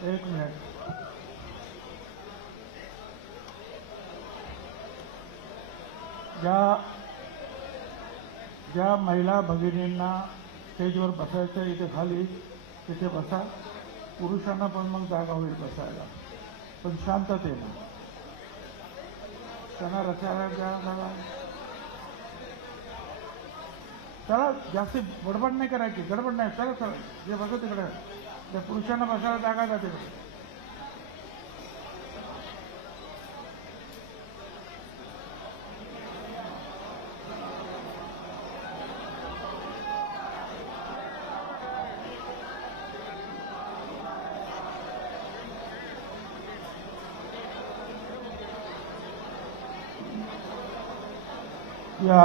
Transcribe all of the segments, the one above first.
एक मिनिट. ज्या महिला भगिनींना स्टेजवर बसायचं इथे खाली तिथे बसा. पुरुषांना पण मग जागा होईल बसायला, पण शांततेने. त्यांना रसायला द्या. चला, जास्ती बडबड नाही करायची, गडबड नाही. चला चला, जे बसत तिकडे, त्या पुरुषांना बसायला जागा द्या तिकडे. या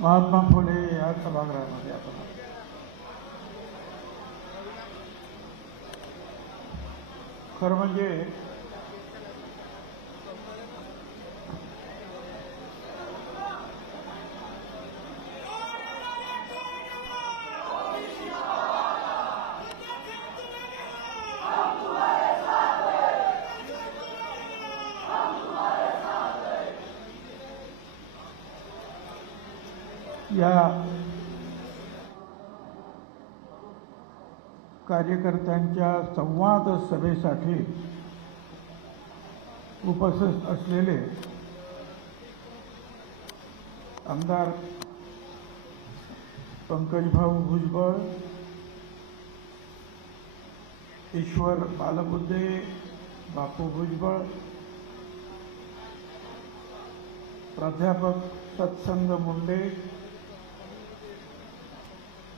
महात्मा फुले या सभागृहामध्ये आपण खरं म्हणजे या कार्यकर्त्यांच्या संवाद सभेसाठी उपस्थित असलेले आमदार पंकजभाऊ भुजबळ, ईश्वर बालबुद्धे, बापू भुजबळ, प्राध्यापक सत्संग मुंडे,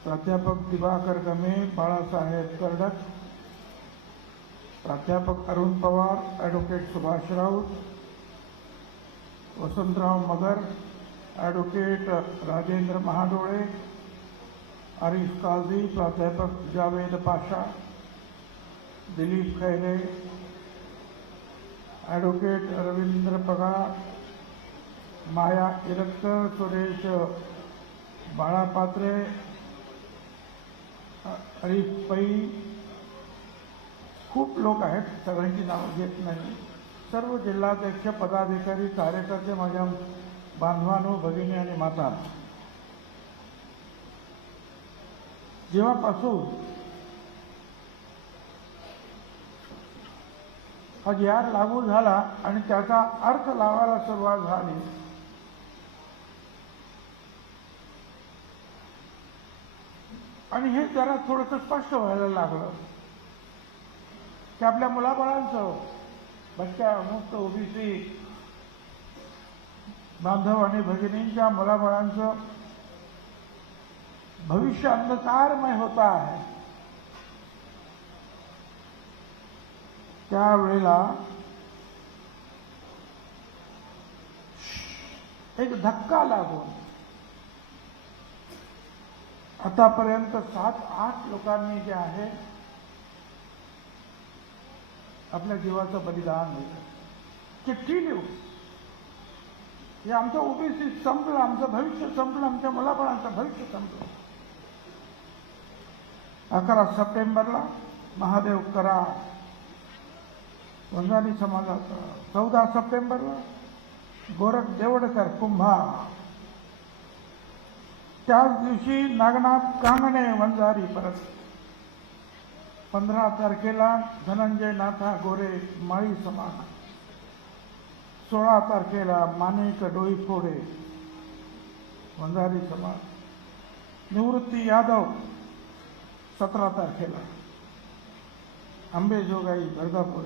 प्राध्यापक दिवाकर गमे, बाळासाहेब कर्डक, प्राध्यापक अरुण पवार, ॲडव्होकेट सुभाष राऊत, वसंतराव मगर, ॲडव्होकेट राजेंद्र महाडोळे, आरिफ काझी, प्राध्यापक जावेद पाशा, दिलीप खैरे, ॲडव्होकेट रवींद्र पगार, माया इरक्कर, सुरेश बाळापात्रे, अरिफ पै, खूप लोक आहेत, सगळ्यांची नावं घेत नाही. सर्व जिल्हाध्यक्ष, पदाधिकारी, कार्यकर्ते, माझ्या बांधवांनो, भगिनी आणि माता, जेव्हापासून हा जी आर लागू झाला आणि त्याचा अर्थ लावायला सुरुवात झाली, आणि हे जरा थोडंसं स्पष्ट व्हायला लागलं की आपल्या मुलाबाळांचं, बच्चा मुक्त ओबीसी बांधव आणि भगिनींच्या मुलाबाळांचं भविष्य अंधकारमय होता आहे. त्यावेळेला एक धक्का लागून आतापर्यंत 7-8 लोकांनी जे आहे आपल्या जीवाचं बलिदान दिलं. चिठ्ठी लिहू, हे आमचं ओबीसी संपलं, आमचं भविष्य संपलं, आमच्या मुलाबाळांचं भविष्य संपलं. 11 सप्टेंबरला महादेव कराड वंजारी समाजाचा, 14 सप्टेंबरला गोरख देवडकर कुंभार, त्याच दिवशी नागनाथ कांगणे वंजारी परत, 15 तारखेला धनंजय नाथा गोरे माळी समाज, 16 तारखेला माणिक डोईफोडे वंजारी समाज, निवृत्ती यादव 17 तारखेला, अंबेजोगाई बर्दापूर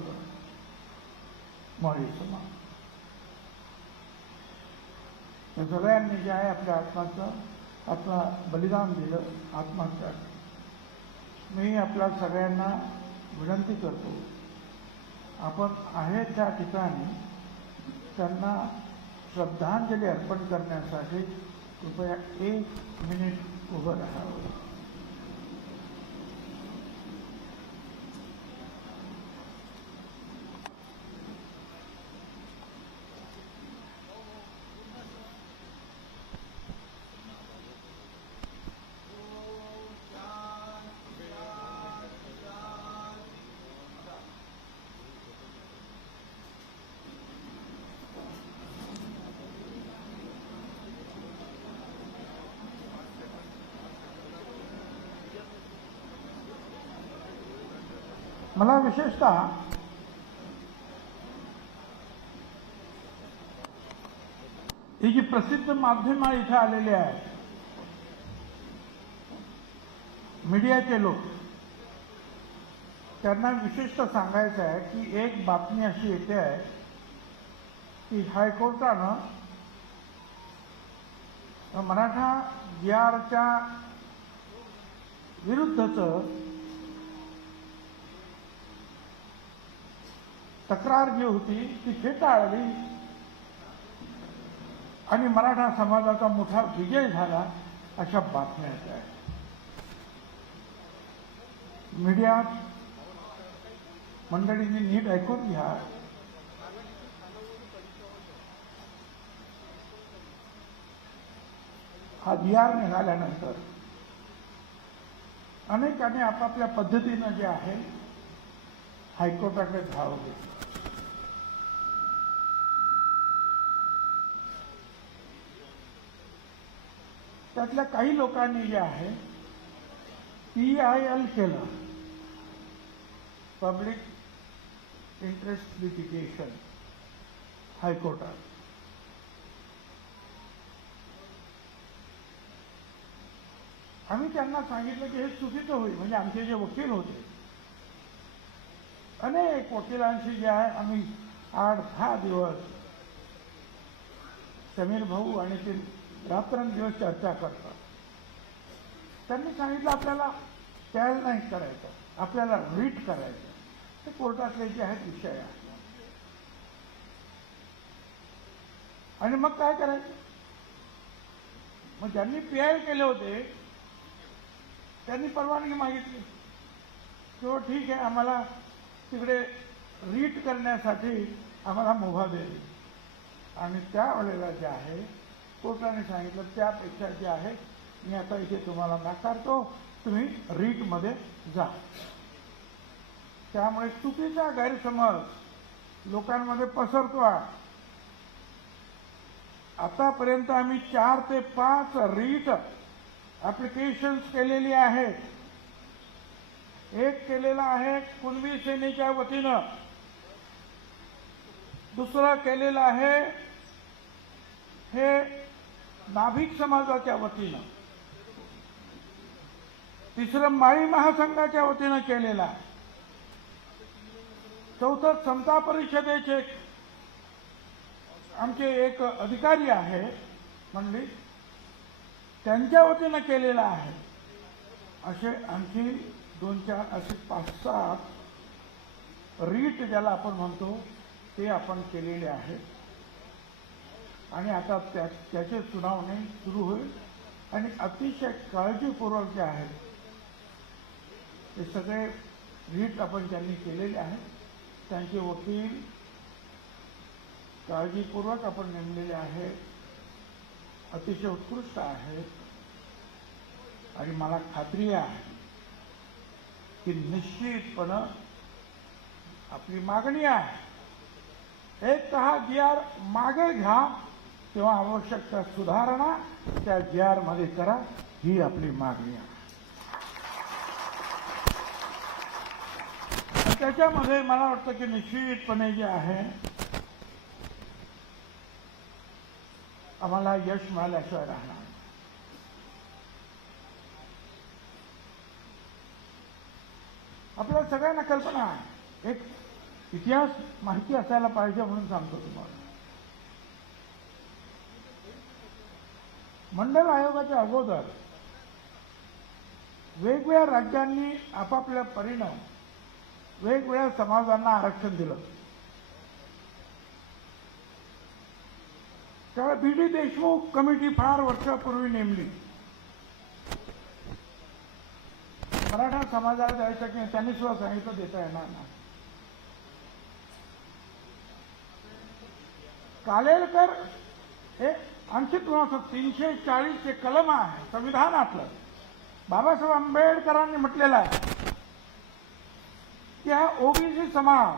माळी समाज. या सगळ्यांनी जे आहे आपल्या आपलं बलिदान दिलं, आत्महत्या. मी आपल्या सगळ्यांना विनंती करतो, आपण आहे त्या ठिकाणी त्यांना श्रद्धांजली अर्पण करण्यासाठी कृपया 1 मिनिट उभं राहावं. मला विशेषतः ही जी प्रसिद्ध माध्यमं इथे आलेली आहेत, मीडियाचे लोक, त्यांना विशेषतः सांगायचं आहे की एक बातमी अशी येते आहे की हायकोर्टानं मराठा GRच्या विरुद्धचं तक्रार जी होती ती फेटाळली आणि मराठा समाजाचा मोठा विजय झाला, अशा बातम्या येत आहेत. मीडिया मंडळींनी नीट ऐकून घ्या. हा GR निघाल्यानंतर अनेकांनी आपापल्या पद्धतीनं जे आहे हायकोर्टाकडे धाव घेतली. त्यातल्या काही लोकांनी जे आहे PIL केलं, पब्लिक इंटरेस्ट लिटिगेशन, हायकोर्टात. आम्ही त्यांना सांगितलं की हे चुकीचं होईल. म्हणजे आमचे जे वकील होते, अनेक वकिलांशी जे आहे आम्ही 8-10 दिवस समीर भाऊ आणि ते रात्रंदिवस चर्चा करतात. त्यांनी सांगितलं आपल्याला ट्रायल नाही करायचं, आपल्याला रीट करायचं. ते कोर्टातले जे आहेत विषय आहेत. आणि मग काय करायचं? मग ज्यांनी PIL केले होते त्यांनी परवानगी मागितली किंवा ठीक आहे, आम्हाला तिकडे रीट करण्यासाठी आम्हाला मुभा दिली. आणि त्यावेळेला जे आहे कोर्टाने सांगितलं त्यापेक्षा जे आहे मी आता इथे तुम्हाला नाकारतो, तुम्ही रीटमध्ये जा. त्यामुळे चुकीचा गैरसमज लोकांमध्ये पसरतो आहे. आतापर्यंत आम्ही 4 ते 5 रीट ॲप्लिकेशन्स केलेली आहेत. एक केलेला आहे कुणबी सेनेच्या वतीनं, दुसरं केलेलं आहे हे नाभिक समाजाच्या वतीनं, तिसरं माळी महासंघाच्या वतीनं केलेलं आहे, चौथं समता परिषदेचे आमचे एक अधिकारी आहे मंडळी, त्यांच्या वतीनं केलेलं आहे. असे आणखी 2-4 असे 5-7 रीट ज्याला आपण म्हणतो ते आपण केलेले आहेत. आणि आता त्याचे सुनावणी सुरू होईल. आणि अतिशय काळजीपूर्वक जे आहे ते सगळे रीट आपण ज्यांनी केलेले आहेत त्यांचे वकील काळजीपूर्वक आपण नेमलेले आहेत, अतिशय उत्कृष्ट आहेत. आणि मला खात्री आहे की निश्चितपणे आपली मागणी आहे, एक तर हा GR मागे घ्या तेव्हा आवश्यक त्या सुधारणा त्या GR मध्ये करा, ही आपली मागणी आहे. त्याच्यामध्ये मला वाटतं की निश्चितपणे जे आहे आम्हाला यश मिळाल्याशिवाय राहणार. आपल्याला सगळ्यांना कल्पना आहे, एक इतिहास माहिती असायला पाहिजे म्हणून सांगतो तुम्हाला. मंडल आयोगाच्या अगोदर वेगवेगळ्या राज्यांनी आपापल्या परीनं वेगवेगळ्या समाजांना आरक्षण दिलं. त्यावेळी BD देशमुख कमिटी फार वर्षापूर्वी नेमली. मराठा समाजाला द्यायचं की त्यांनी सुद्धा सांगितलं देता येणार नाही. कालेलकर हे आणखी 340 कलम आहे संविधानातलं. बाबासाहेब आंबेडकरांनी म्हटलेलं आहे की हा OBC समाज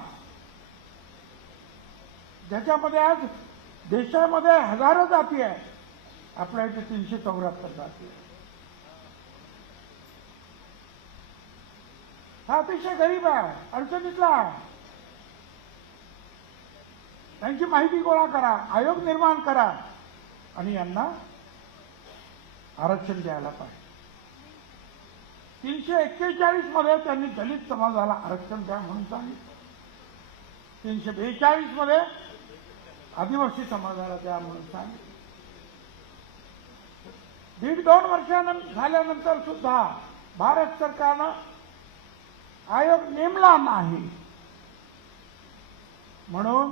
ज्याच्यामध्ये आज देशामध्ये हजारो जाती आहेत, आपल्या इथे 374 जाती आहेत. हा अतिशय गरीब आहे, अडचणीतला आहे. त्यांची माहिती गोळा करा, आयोग निर्माण करा आणि यांना आरक्षण द्यायला पाहिजे. 341 मध्ये त्यांनी दलित समाजाला आरक्षण द्या म्हणून सांगितलं. 342 मध्ये आदिवासी समाजाला द्या म्हणून सांगितलं. 1.5-2 वर्ष झाल्यानंतर सुद्धा भारत सरकारनं आयोग नेमला नाही. म्हणून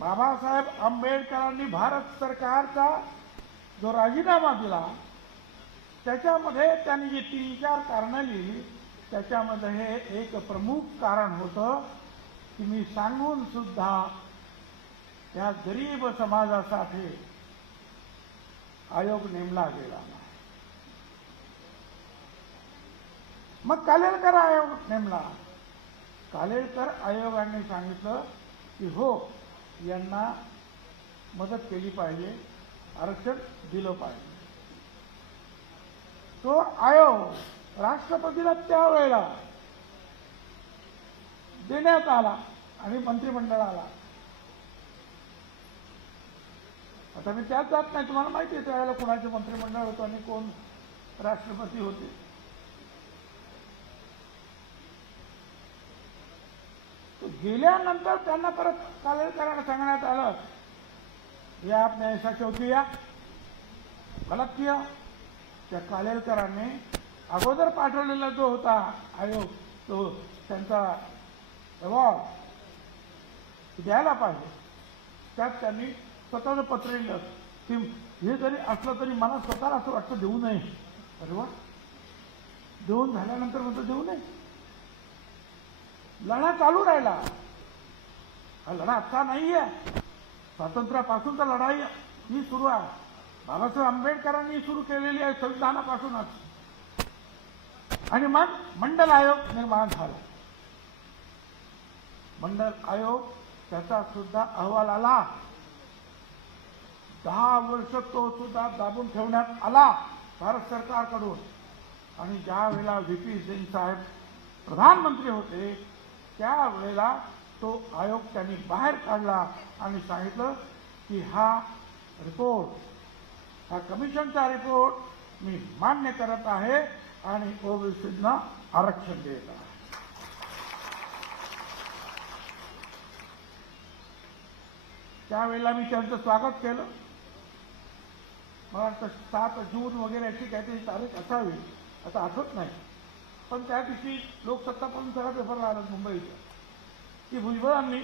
बाबासाहेब आंबेडकरांनी भारत सरकारचा जो राजीनामा दिला त्याच्यामध्ये त्यांनी जी 3-4 कारणं लिहिली त्याच्यामध्ये हे एक प्रमुख कारण होतं की मी सांगून सुद्धा त्या गरीब समाजासाठी आयोग नेमला गेला नाही. मग कालेलकर आयोग नेमला. कालेलकर आयोगाने सांगितलं की हो, यांना मदत केली पाहिजे, आरक्षण दिलं पाहिजे. तो आयोग राष्ट्रपतीला त्यावेळेला देण्यात आला आणि मंत्रिमंडळाला. आता मी त्यात जात नाही, तुम्हाला माहिती आहे त्यावेळेला कोणाचे मंत्रिमंडळ होतं आणि कोण राष्ट्रपती होते. गेल्यानंतर त्यांना परत कालेलकरांना सांगण्यात आलं ये आपने ऐसा क्यों किया, गलत किया. त्या कालेलकरांनी अगोदर पाठवलेला जो होता आयोग तो त्यांचा अवॉर्ड द्यायला पाहिजे, त्यात त्यांनी स्वतःचं पत्र लिहिलं की हे जरी असलं तरी मला स्वतःला असं वाटतं देऊ नये. अरे वा, देऊन झाल्यानंतर म्हणतो देऊ नये. लढा चालू राहिला. हा लढा आता नाही आहे, स्वातंत्र्यापासूनचा लढाई ही सुरू आहे. बाबासाहेब आंबेडकरांनी सुरू केलेली आहे संविधानापासूनच. आणि मग मंडल आयोग निर्माण झाला. मंडल आयोग त्याचा सुद्धा अहवाल आला. 10 वर्ष तो सुद्धा दाबून ठेवण्यात आला भारत सरकारकडून. आणि ज्या वेळेला व्ही.पी. सिंग साहेब प्रधानमंत्री होते त्यावेळेला तो आयोग त्यांनी बाहेर काढला आणि सांगितलं की हा रिपोर्ट, हा कमिशनचा रिपोर्ट मी मान्य करत आहे आणि ओबीसींना आरक्षण देत आहे. त्यावेळेला मी त्यांचं स्वागत केलं. मला वाटतं 7 जून वगैरे अशी काहीतरी तारीख असावी, आता आठवत नाही. पण त्या दिवशी लोकसत्ता पण सगळा पेपरला आला मुंबईचा की भुजबळांनी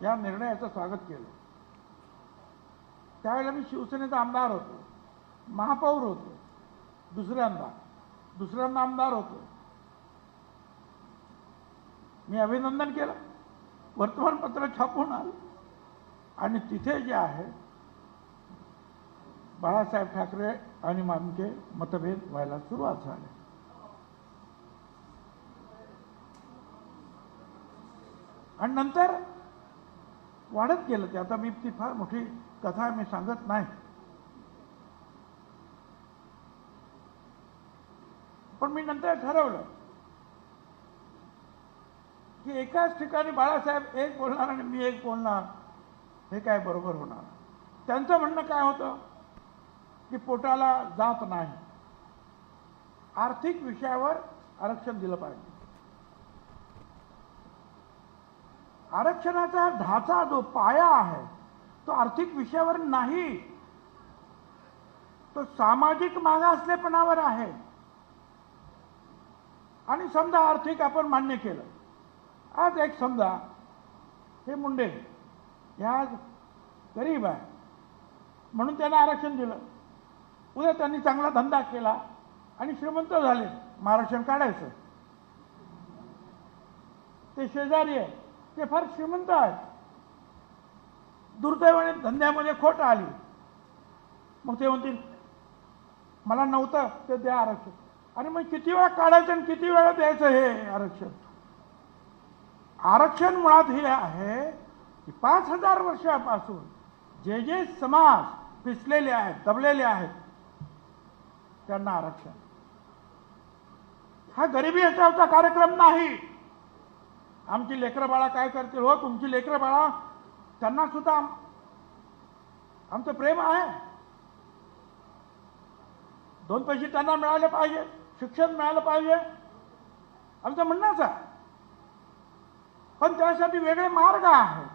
या निर्णयाचं स्वागत केलं. त्यावेळेला मी शिवसेनेचा आमदार होतो, महापौर होतो, दुसऱ्यांदा आमदार होतो. मी अभिनंदन केलं, वर्तमानपत्र छापून आलं आणि तिथे जे आहे बाळासाहेब ठाकरे आणि आमचे मतभेद व्हायला सुरुवात झाली. आणि नंतर वाढत गेलं ते. आता मी ती फार मोठी कथा मी सांगत नाही, पण मी नंतर ठरवलं की एकाच ठिकाणी बाळासाहेब एक बोलणार आणि मी एक बोलणार हे काय बरोबर होणार. त्यांचं म्हणणं काय होतं की पोटाला जात नाही, आर्थिक विषयावर आरक्षण दिलं पाहिजे. आरक्षणाचा ढाचा जो पाया आहे तो आर्थिक विषयावर नाही, तो सामाजिक मागासलेपणावर आहे. आणि समजा आर्थिक आपण मान्य केलं, आज एक समजा हे मुंडे ह्या गरीब आहे म्हणून त्यांना आरक्षण दिलं. उद्या त्यांनी चांगला धंदा केला आणि श्रीमंत झाले, मग आरक्षण काढायचं. ते शेजारी आहे, ते फार श्रीमंत आहेत, दुर्दैवाने धंद्यामध्ये खोट आली, मग ते म्हणतील मला नव्हतं ते द्या आरक्षण. आणि मग किती वेळा काढायचं आणि किती वेळा द्यायचं हे आरक्षण. आरक्षण मुळात हे आहे की 5000 वर्षापासून जे जे समाज पिचलेले आहेत, दबलेले आहेत त्यांना आरक्षण. हा गरिबी हटावचा कार्यक्रम नाही. आमची लेकरं बाळा काय करतील हो, तुमची लेकरं बाळा, त्यांना सुद्धा आमचं प्रेम आहे. 2 पैसे त्यांना मिळाले पाहिजे, शिक्षण मिळालं पाहिजे, आमचं म्हणणंच आहे. पण त्यासाठी वेगळे मार्ग आहेत.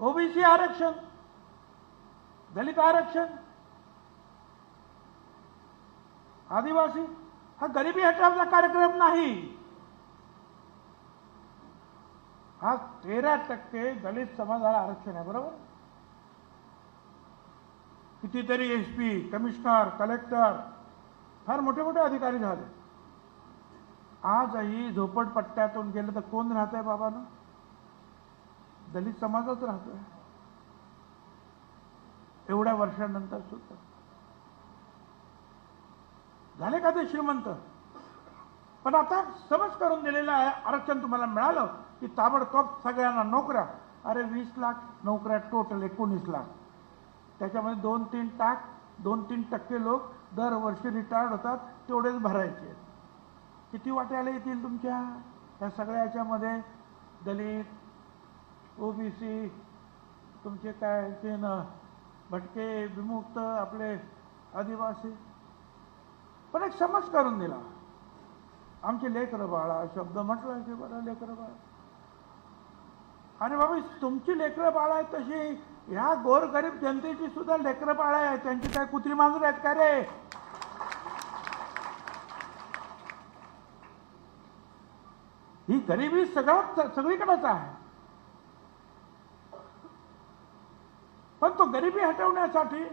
ओबीसी आरक्षण, दलित आरक्षण, आदिवासी, हा गरिबी हटावचा कार्यक्रम नाही. हा 13% दलित समाजाला आरक्षण आहे, बरोबर. कितीतरी SP, कमिशनर, कलेक्टर, फार मोठे मोठे अधिकारी झाले. आजही झोपडपट्ट्यातून गेलं तर कोण राहतंय बाबांनो? दलित समाजच राहतोय एवढ्या वर्षांनंतर सुद्धा. झाले का ते श्रीमंत? पण आता समज करून दिलेलं आहे, आरक्षण तुम्हाला मिळालं की ताबडतोब सगळ्यांना नोकऱ्या. अरे 20 लाख नोकऱ्या टोटल 19 लाख, त्याच्यामध्ये 2-3% लोक दरवर्षी रिटायर्ड होतात, तेवढेच भरायचे. किती वाट्याला येतील तुमच्या ह्या सगळ्या याच्यामध्ये? दलित, ओबीसी, तुमचे काय ते भटके, विमुक्त, आपले आदिवासी. पण एक समज करून दिला. आमचे लेकरं बाळा शब्द म्हटलं की बरं, लेकरं बाळा. आणि बाबा तुमची लेकरं बाळा आहेत तशी ह्या गोरगरीब जनतेची सुद्धा लेकरं बाळा आहेत. त्यांची काय कुत्री मांजर आहेत का रे? ही गरिबी सगळीकडेच आहे. पण तो गरिबी हटवण्यासाठी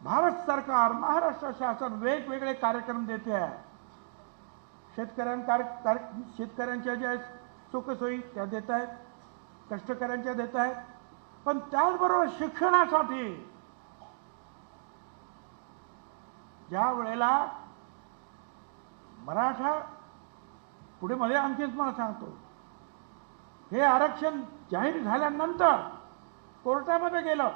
भारत सरकार, महाराष्ट्र शासन वेगवेगळे कार्यक्रम देते आहे. शेतकऱ्यांच्या ज्या सुखसोयी त्या देत आहेत, कष्टकऱ्यांच्या देत आहेत. पण त्याचबरोबर शिक्षणासाठी ज्या वेळेला मराठा पुढे मध्ये आणखीच मला सांगतो, हे आरक्षण जाहीर झाल्यानंतर कोर्टामध्ये गेलं,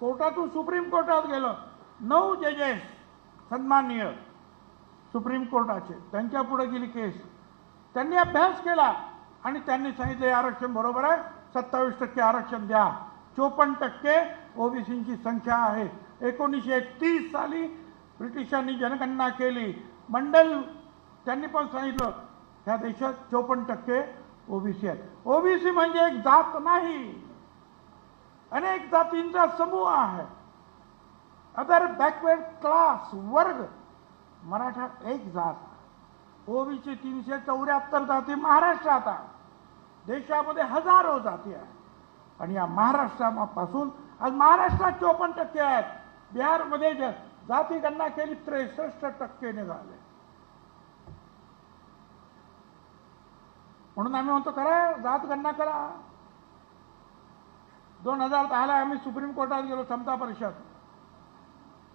कोर्टातून सुप्रीम कोर्टात गेलं. 9 जजेस सन्माननीय सुप्रीम कोर्टाचे, त्यांच्या पुढे गेली केस. त्यांनी अभ्यास केला आणि त्यांनी सांगितले आरक्षण बरोबर आहे, 27% आरक्षण द्या. 54% ओबीसींची संख्या आहे. 1931 साली ब्रिटिशांनी जनगणना केली. मंडल त्यांनी पण सांगितलं ह्या देशात 54% ओबीसी आहेत. ओबीसी म्हणजे एक जात नाही, अनेक जातींचा समूह आहे. अदर बॅकवर्ड क्लास, वर्ग. मराठा एक जात. ओबीसी 374 जाती महाराष्ट्रात आहे. देशामध्ये हजारो जाती आहेत आणि या महाराष्ट्रापासून आज महाराष्ट्रात 54% आहेत. बिहारमध्ये जाती गणना केली 63% निघाले. म्हणून आम्ही म्हणतो करा जात गणना करा. 2010ला आम्ही सुप्रीम कोर्टात गेलो, समता परिषद.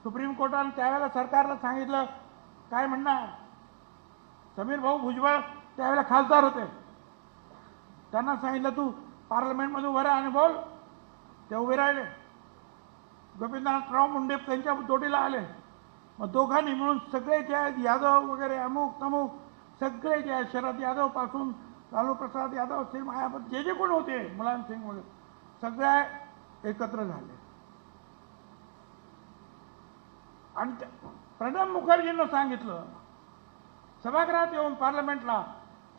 सुप्रीम कोर्टाने त्यावेळेला सरकारला सांगितलं, काय म्हणणार, समीर भाऊ भुजबळ त्यावेळेला खासदार होते, त्यांना सांगितलं तू पार्लमेंटमध्ये उभं राहा आणि बोल. ते उभे राहिले. गोपीनाथराव मुंडे त्यांच्या जोडीला आले. मग दोघांनी मिळून सगळे जे आहेत यादव वगैरे अमुक तमुक सगळे जे आहेत, शरद यादव पासून लालू प्रसाद यादव, श्री मायावती, जे कोण होते, मुलायम सिंग वगैरे, सगळे एकत्र झाले. आणि प्रणब मुखर्जींना सांगितलं सभागृहात येऊन पार्लमेंटला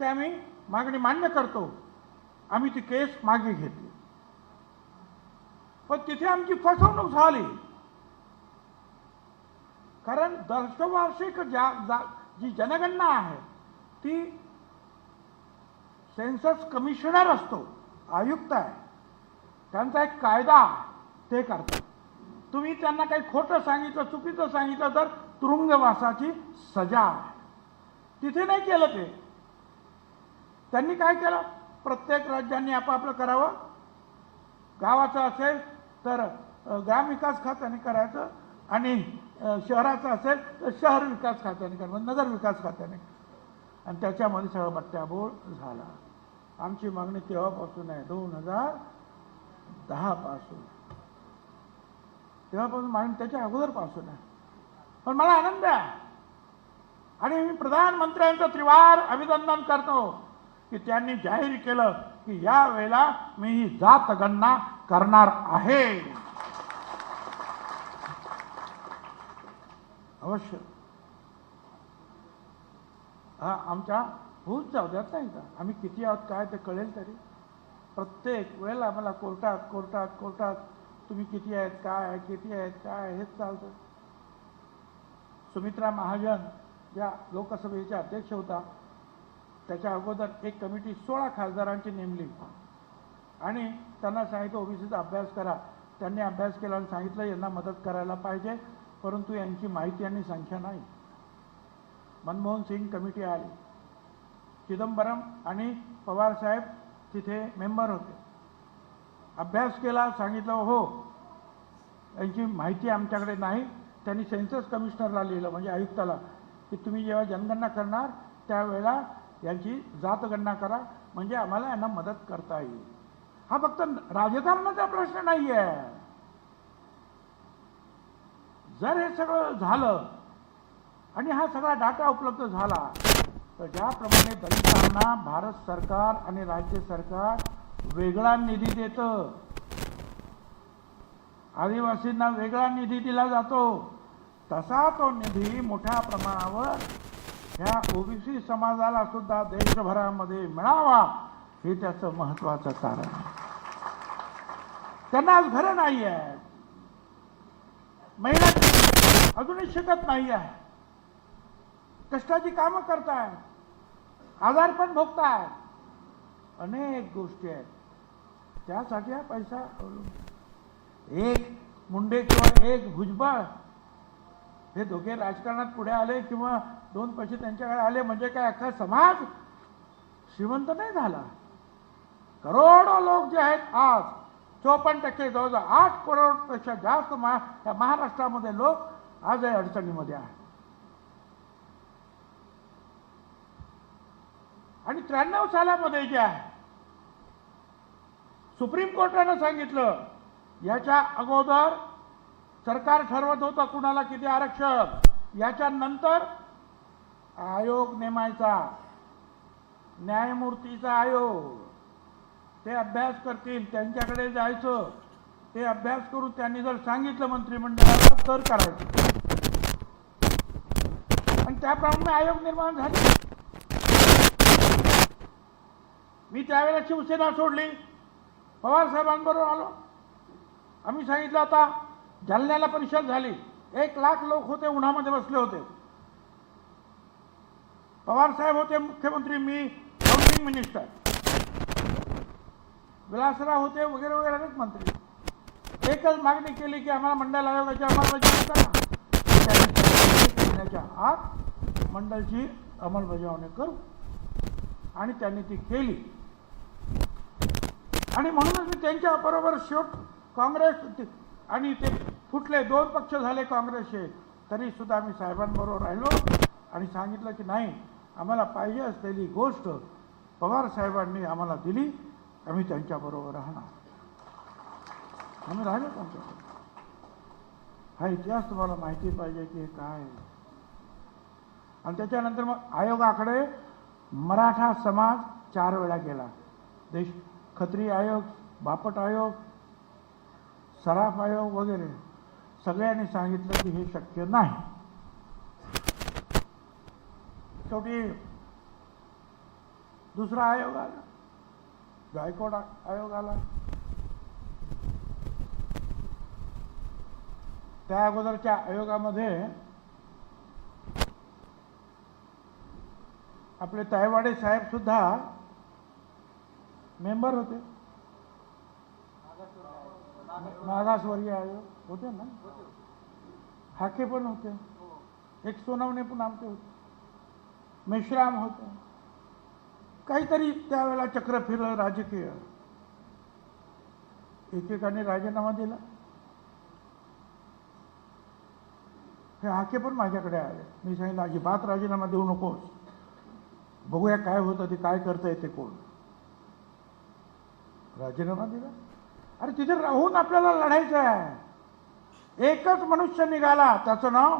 ते आम्ही मागणी मान्य करतो. आम्ही ती केस मागे घेतली. पण तिथे आमची फसवणूक झाली. कारण दशवार्षिक जी जनगणना आहे ती सेन्सस कमिशनर असतो, आयुक्त आहे, त्यांचा एक कायदा ते करतात. तुम्ही त्यांना काही खोटं सांगितलं, चुकीचं सांगितलं तर तुरुंगवासाची सजा आहे. तिथे नाही केलं ते. त्यांनी काय केलं, प्रत्येक राज्यांनी आपापलं करावं. गावाचं असेल तर ग्रामविकास खात्याने करायचं आणि शहराचं असेल तर शहर विकास खात्याने करायचं, नगर विकास खात्याने. आणि त्याच्यामध्ये सगळं बट्ट्याबोळ झाला. आमची मागणी तेव्हापासून आहे, 2010 पासून. तेव्हापासून मागणी त्याच्या अगोदरपासून आहे. पण मला आनंद आहे आणि मी प्रधानमंत्र्यांचं त्रिवार अभिनंदन करतो की त्यांनी जाहीर केलं की या वेळेला मी ही जात गणना करणार आहे. अवश्य हा आमच्या होऊच जाऊ द्यात नाही का. आम्ही किती आहोत काय ते कळेल तरी. प्रत्येक वेळेला आम्हाला कोर्टात कोर्टात कोर्टात तुम्ही किती आहेत काय किती आहेत काय हेच चालतं. सुमित्रा महाजन ज्या लोकसभेच्या अध्यक्ष होता त्याच्या अगोदर एक कमिटी 16 खासदारांची नेमली आणि त्यांना सांगितलं ओबीसीचा अभ्यास करा. त्यांनी अभ्यास केला आणि सांगितलं यांना मदत करायला पाहिजे, परंतु यांची माहिती आणि संख्या नाही. मनमोहन सिंग कमिटी आली, चिदंबरम आणि पवार साहेब तिथे मेंबर होते. अभ्यास केला, सांगितलं हो यांची माहिती आमच्याकडे नाही. त्यांनी सेन्सस कमिशनरला लिहिलं म्हणजे आयुक्ताला की तुम्ही जेव्हा जनगणना करणार त्यावेळेला यांची जातगणना करा म्हणजे आम्हाला यांना मदत करता येईल. हा फक्त राजकारणाचा प्रश्न नाही आहे. जर हे सगळं झालं आणि हा सगळा डाटा उपलब्ध झाला तर ज्याप्रमाणे दलितांना भारत सरकार आणि राज्य सरकार वेगळा निधी देतं, आदिवासींना वेगळा निधी दिला जातो, तसा तो निधी मोठ्या प्रमाणावर ह्या ओबीसी समाजाला सुद्धा देशभरामध्ये मिळावा हे त्याचं महत्त्वाचं कारण आहे. त्यांना आज घरं नाही आहेत, महिला अजूनही शिकत नाही आहे, कष्टाची कामं करतायत, आजारपण भोगतायत, अनेक गोष्टी आहेत. त्यासाठी हा पैसा एक मुंडे किंवा एक भुजबळ हे दोघे राजकारणात पुढे आले किंवा 2 पैसे त्यांच्याकडे आले म्हणजे काय अख्खा समाज श्रीमंत नाही झाला. करोडो लोक जे आहेत आज 54% जवळजवळ 8 करोडपेक्षा जास्त महाराष्ट्रामध्ये लोक आजही अडचणीमध्ये आहेत. आणि 93 सालामध्ये जे आहे सुप्रीम कोर्टानं सांगितलं याच्या अगोदर सरकार ठरवत होतं कुणाला किती आरक्षण, याच्यानंतर आयोग नेमायचा, न्यायमूर्तीचा आयोग, ते अभ्यास करतील, त्यांच्याकडे जायचं, ते अभ्यास करून त्यांनी जर सांगितलं मंत्रिमंडळाला तर करायचं आणि त्याप्रमाणे आयोग निर्माण झाले. मी त्यावेळेला शिवसेना सोडली, पवार साहेबांबरोबर आलो. आम्ही सांगितलं आता जालन्याला परिषद झाली, 1 लाख लोक होते, उन्हामध्ये बसले होते. पवार साहेब होते मुख्यमंत्री, मी हाऊसिंग मिनिस्टर, विलासराव होते वगैरे वगैरे अनेक मंत्री. एकच मागणी केली की आम्हाला मंडल आयोगाची अंमलबजावणी करा. महिन्याच्या आत मंडलची अंमलबजावणी करू आणि त्यांनी ती केली. आणि म्हणूनच मी त्यांच्या बरोबर शेवट काँग्रेस आणि ते फुटले 2 पक्ष झाले काँग्रेसचे, तरी सुद्धा मी साहेबांबरोबर राहिलो आणि सांगितलं की नाही आम्हाला पाहिजे असलेली गोष्ट पवार साहेबांनी आम्हाला दिली, आम्ही त्यांच्याबरोबर राहणार. आम्ही राहिलो त्यांच्याबरोबर. हा इतिहास तुम्हाला माहिती पाहिजे की हे काय. आणि त्याच्यानंतर मग आयोगाकडे मराठा समाज 4 वेळा गेला. खत्री आयोग, बापट आयोग, सराफ आयोग वगैरे सगळ्यांनी सांगितलं की हे शक्य नाही. शेवटी दुसरा आयोग आला, हायकोर्ट आयोग आला. त्या अगोदरच्या आयोगामध्ये आपले तायवाडे साहेब सुद्धा मेंबर होते. मागासवर्गीय आयोग होते ना, हाके पण होते, एक सोनवणे पण आमचे होते, मेश्राम होते. काहीतरी त्यावेळेला चक्र फिरलं राजकीय, एकेकाने राजीनामा दिला. हे हाके पण माझ्याकडे आले. मी सांगितलं अजिबात राजीनामा देऊ नकोस, बघूया काय होतं ते, काय करता येते कोण. राजीनामा दिला. अरे तिथे राहून आपल्याला लढायचं आहे, एकच मनुष्य निघाला, त्याचं नाव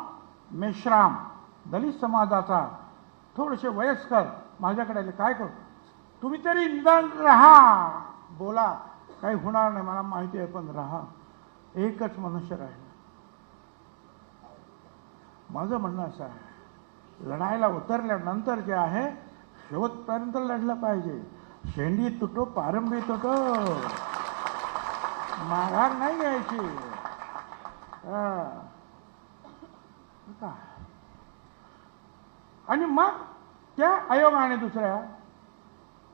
मेश्राम, दलित समाजाचा, थोडेसे वयस्कर, माझ्याकडे आले. काय करू, तुम्ही तरी निदान राहा, बोला, काही होणार नाही मला माहिती आहे, पण राहा. एकच मनुष्य राहिला. माझं म्हणणं असं आहे, लढायला उतरल्यानंतर जे आहे शेवटपर्यंत लढलं पाहिजे. शेंडी तुटो पारंबी तुटो, माघार नाही घ्यायची. आणि मग त्या आयोगाने दुसऱ्या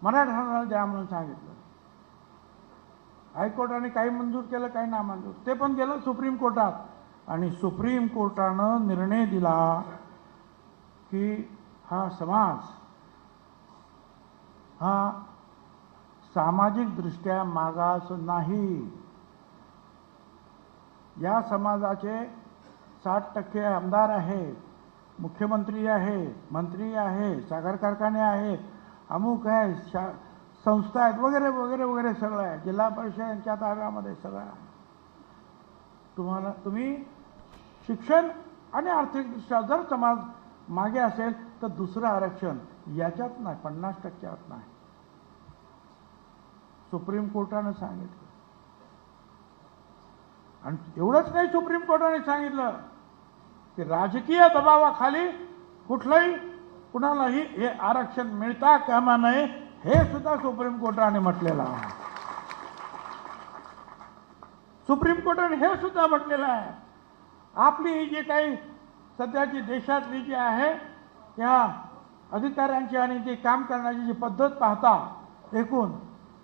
मराठ्यांना द्या म्हणून सांगितलं. हायकोर्टाने काही मंजूर केलं, काही नामंजूर. ते पण गेलं सुप्रीम कोर्टात, आणि सुप्रीम कोर्टानं निर्णय दिला की हा समाज हा सामाजिकदृष्ट्या मागास नाही. या समाजाचे 60% आमदार आहेत, मुख्यमंत्री आहे, मंत्री आहे, साखर कारखाने आहेत, अमुक आहे, संस्था आहेत, वगैरे वगैरे वगैरे सगळं आहे. जिल्हा परिषद यांच्या ताब्यामध्ये सगळं आहे. तुम्ही शिक्षण आणि आर्थिकदृष्ट्या जर समाज मागे असेल तर दुसरं आरक्षण याच्यात नाही, 50% नाही. सुप्रीम कोर्टानं सांगितलं. आणि एवढंच नाही, सुप्रीम कोर्टाने सांगितलं की राजकीय दबावाखाली कुणालाही हे आरक्षण मिळता कामा नये, हे सुद्धा सुप्रीम कोर्टाने म्हटलेलं आहे. सुप्रीम कोर्टाने हे सुद्धा म्हटलेलं आहे. आपली ही जी काही सध्याची देशातली जी आहे या अधिकाऱ्यांची आणि जी काम करण्याची जी पद्धत पाहता, एकूण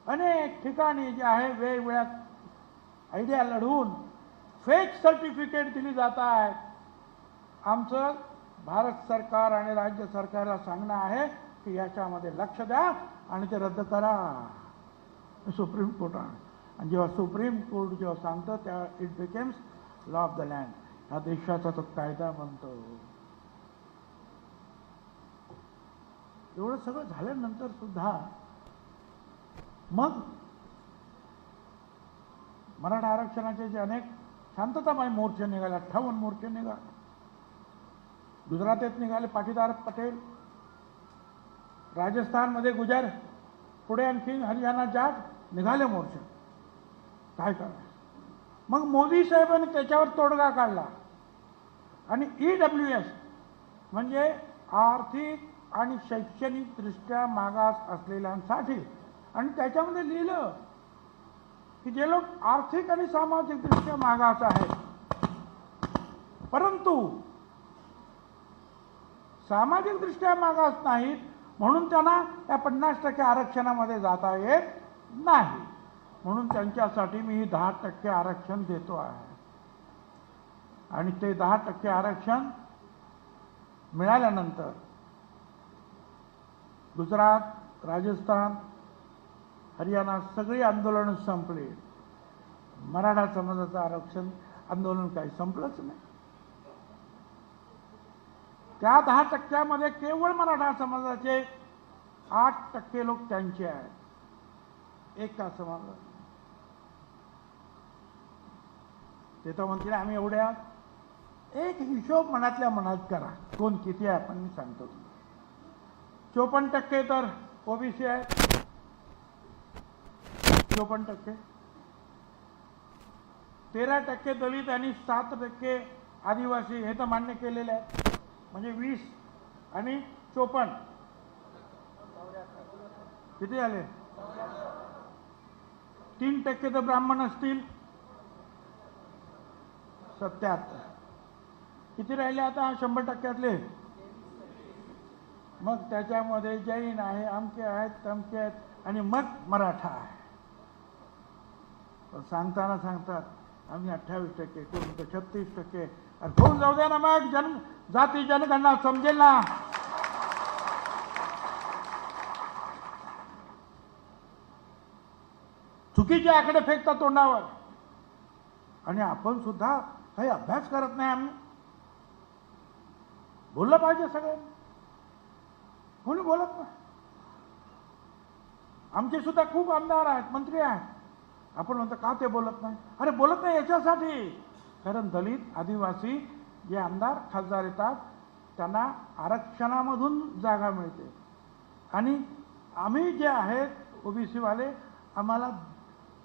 अनेक ठिकाणी जे आहे वेगवेगळ्या आयडिया लढवून फेक सर्टिफिकेट दिली जात आहेत. आमचं भारत सरकार आणि राज्य सरकारला सांगणं आहे की याच्यामध्ये लक्ष द्या आणि ते रद्द करा. सुप्रीम कोर्टाने, आणि जेव्हा सुप्रीम कोर्ट जेव्हा सांगतं तेव्हा it becomes law of the land, हा देशाचा तो कायदा बनतो. एवढं सगळं झाल्यानंतर सुद्धा मग मराठा आरक्षणाचे जे अनेक शांततामय मोर्चे निघाले, 58 मोर्चे निघाले. गुजरातेत निघाले पाटीदार पटेल, राजस्थानमध्ये गुजर, पुढे आणखी हरियाणा जाट निघाले मोर्चे. काय करायचं? मग मोदी साहेबांनी त्याच्यावर तोडगा काढला आणि EWS म्हणजे आर्थिक आणि शैक्षणिक दृष्ट्या मागास असलेल्यांसाठी, आणि त्याच्यामध्ये लिहिलं की जे लोक आर्थिक आणि सामाजिक दृष्ट्या मागास आहेत परंतु सामाजिक दृष्ट्या मागास नाहीत म्हणून त्यांना या 50% आरक्षणामध्ये जाता येत नाही, म्हणून त्यांच्यासाठी मी 10% आरक्षण देतो आहे. आणि ते 10% आरक्षण मिळाल्यानंतर गुजरात, राजस्थान, हरियाणा सगळी आंदोलनं संपली. मराठा समाजाचं आरक्षण आंदोलन काही संपलंच नाही. त्या 10% केवळ मराठा समाजाचे 8% लोक त्यांचे आहेत. एका समाजात ते तर म्हणतील आम्ही एवढ्या. एक हिशोब मनातल्या मनात करा, कोण किती आहे आपण मी सांगतो. 54% तर ओबीसी आहे, 54%. 13% दलित आणि 7% आदिवासी, हे तर मान्य केलेले आहे. म्हणजे 20 आणि 54 किती झाले? 3% तर ब्राह्मण असतील, 77. किती राहिले आता 100%तले? मग त्याच्यामध्ये जैन आहे, अमके आहेत, तमके आहेत, आणि मग मराठा आहे. सांगताना सांगतात आम्ही 28%, कोण 36%. होऊन जाऊ द्या ना, मग जाती जनगणना समजेल ना. चुकीचे आकडे फेकतात तोंडावर, आणि आपण सुद्धा काही अभ्यास करत नाही. आम्ही बोललं पाहिजे सगळ्यांनी, कोणी बोलत नाही. आमचे सुद्धा खूप आमदार आहेत, मंत्री आहेत. आपण म्हणतो का ते बोलत नाही? अरे बोलत नाही याच्यासाठी कारण दलित आदिवासी जे आमदार खासदार येतात त्यांना आरक्षणामधून जागा मिळते आणि आम्ही जे आहेत ओबीसीवाले आम्हाला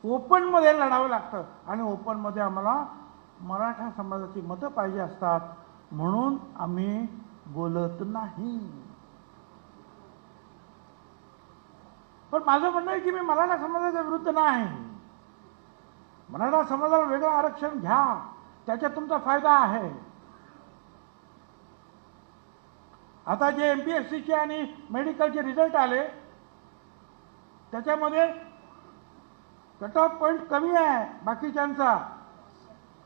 ओपनमध्ये लढावं लागतं आणि ओपनमध्ये आम्हाला मराठा समाजाची मतं पाहिजे असतात म्हणून आम्ही बोलत नाही. पण माझं म्हणणं आहे की मी मराठा समाजाच्या विरुद्ध नाही. मराठा समाजाला वेगळं आरक्षण घ्या, त्याच्यात तुमचा फायदा आहे. आता जे MPSCचे आणि मेडिकलचे रिझल्ट आले त्याच्यामध्ये कट ऑफ पॉईंट कमी आहे बाकीच्यांचा,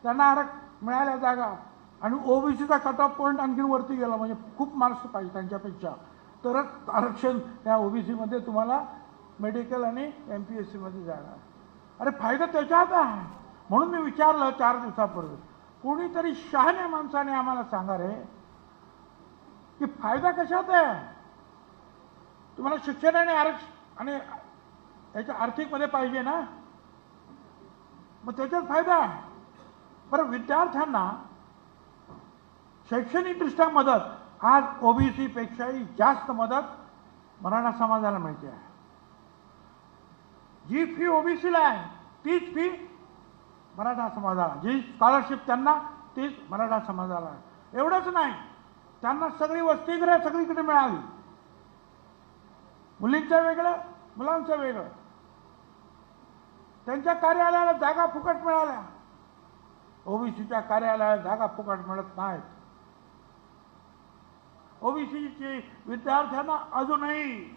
त्यांना मिळाल्या जागा आणि ओबीसीचा कट ऑफ पॉईंट आणखी वरती गेला, म्हणजे खूप मार्क्स पाहिजे त्यांच्यापेक्षा तरच आरक्षण त्या ओबीसीमध्ये तुम्हाला मेडिकल आणि MPSCमध्ये जागा. अरे फायदा त्याच्यात आहे. म्हणून मी विचारलं 4 दिवसापूर्वी, कोणीतरी शहाण्या माणसाने आम्हाला सांगा रे की फायदा कशात आहे. तुम्हाला शिक्षण आणि आरक्षण आणि याच्या आर्थिकमध्ये पाहिजे ना, मग त्याच्यात फायदा आहे. बरं विद्यार्थ्यांना शैक्षणिकदृष्ट्या मदत आज ओबीसी पेक्षाही जास्त मदत मराठा समाजाला मिळते आहे. जी फी ओबीसीला आहे तीच फी मराठा समाजाला, जी स्कॉलरशिप त्यांना तीच मराठा समाजाला आहे. एवढंच नाही, त्यांना सगळी वसतिगृह सगळीकडे मिळाली, मुलींचं वेगळं मुलांचं वेगळं. त्यांच्या कार्यालयाला जागा फुकट मिळाल्या. ओबीसीच्या कार्यालयाला जागा फुकट मिळत नाहीत. ओबीसीचे विद्यार्थ्यांना अजूनही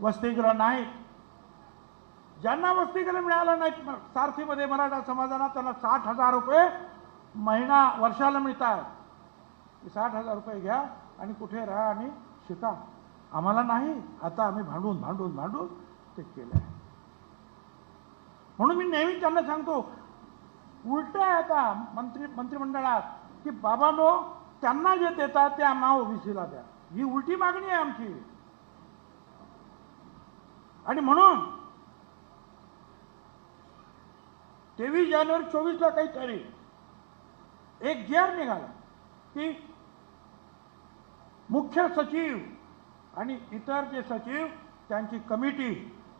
वसतिगृह नाहीत. ज्यांना वसतिगृह मिळालं नाहीत सारथीमध्ये मराठा समाजाला त्यांना 60,000 रुपये महिना वर्षाला मिळतात. 60,000 रुपये घ्या आणि कुठे राहा आणि शिका. आम्हाला नाही, आता आम्ही भांडून भांडून भांडून ते केलं आहे. म्हणून मी नेहमी त्यांना सांगतो, उलट आहे आता मंत्रिमंडळात की बाबांनो त्यांना जे देतात ते आम्हाला ओबीसीला द्या, ही उलटी मागणी आहे आमची. आणि म्हणून 23 जानेवारी 24ला काहीतरी एक GR निघाला की मुख्य सचिव आणि इतर जे सचिव त्यांची कमिटी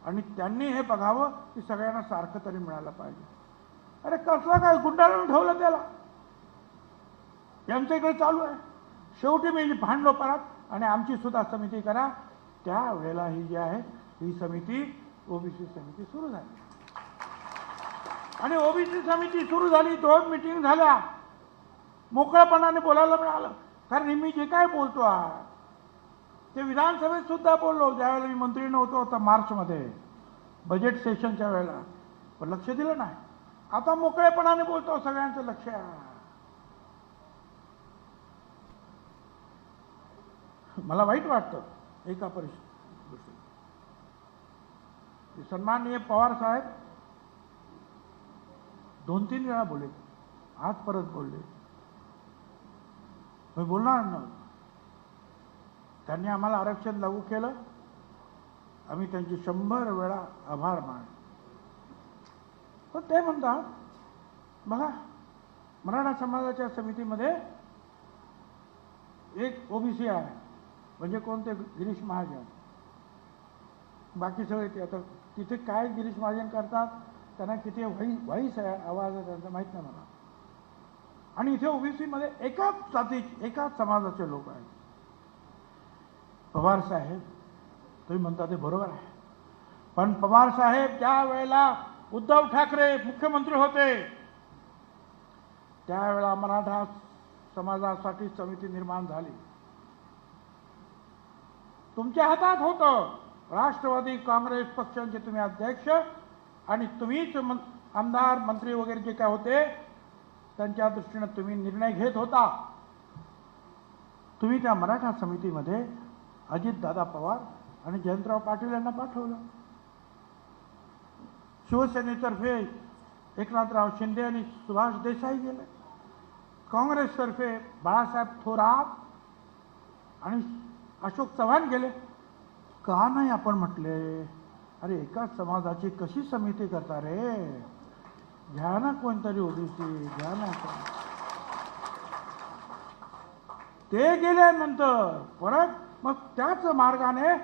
आणि त्यांनी हे बघावं की सगळ्यांना सारखं तरी मिळालं पाहिजे. अरे कसला काय गुंडाळून ठेवलं त्याला, यांच्या इकडे चालू आहे. शेवटी मी भांडलो परत आणि आमची सुद्धा समिती करा. त्यावेळेला ही जी आहे ही समिती ओबीसी समिती सुरू झाली आणि ओबीसी समिती सुरू झाली. 2 मीटिंग झाल्या, मोकळेपणाने बोलायला मिळालं. कारण मी जे काय बोलतो आहे ते विधानसभेत सुद्धा बोललो ज्यावेळेला मी मंत्री नव्हतो होता मार्चमध्ये बजेट सेशनच्या वेळेला, पण लक्ष दिलं नाही. आता मोकळेपणाने बोलतो, सगळ्यांचं लक्ष आहे. मला वाईट वाटतं एका परिस्थितीत सन्माननीय पवार साहेब 2-3 वेळा बोलले, आज परत बोलले. मी बोलणार नव्हतो. त्यांनी आम्हाला आरक्षण लागू केलं, आम्ही त्यांचे 100 वेळा आभार मानले. पण ते म्हणतात बघा मराठा समाजाच्या समितीमध्ये एक ओबीसी आहे, म्हणजे कोणते गिरीश महाजन, बाकी सगळे ते. आता तिथे काय गिरीश महाजन करतात, त्यांना किती व्हॉइस आहे, आवाज आहे त्यांचा माहीत नाही मला. आणि इथे ओबीसीमध्ये एकाच जाती एकाच समाजाचे लोक आहेत. पवार साहेब तुम्ही म्हणता ते बरोबर आहे, पण पवार साहेब ज्या वेळेला उद्धव ठाकरे मुख्यमंत्री होते त्यावेळेला मराठा समाजासाठी समिती निर्माण झाली. तुमच्या हातात होतं. राष्ट्रवादी काँग्रेस पक्षांचे तुम्ही अध्यक्ष आणि तुम्हीच आमदार मंत्री वगैरे जे काय होते त्यांच्या दृष्टीने तुम्ही निर्णय घेत होता. तुम्ही त्या मराठा समितीमध्ये अजितदादा पवार आणि जयंतराव पाटील यांना पाठवलं. शिवसेनेतर्फे एकनाथराव शिंदे आणि सुभाष देसाई गेले. काँग्रेसतर्फे बाळासाहेब थोरात आणि अशोक चव्हाण गेले. का नाही आपण म्हटले, अरे एकाच समाजाची कशी समिती करता रे, घ्या ना कोणतरी ओबीसी, घ्या ना. ते गेल्यानंतर परत मग त्याच मार्गाने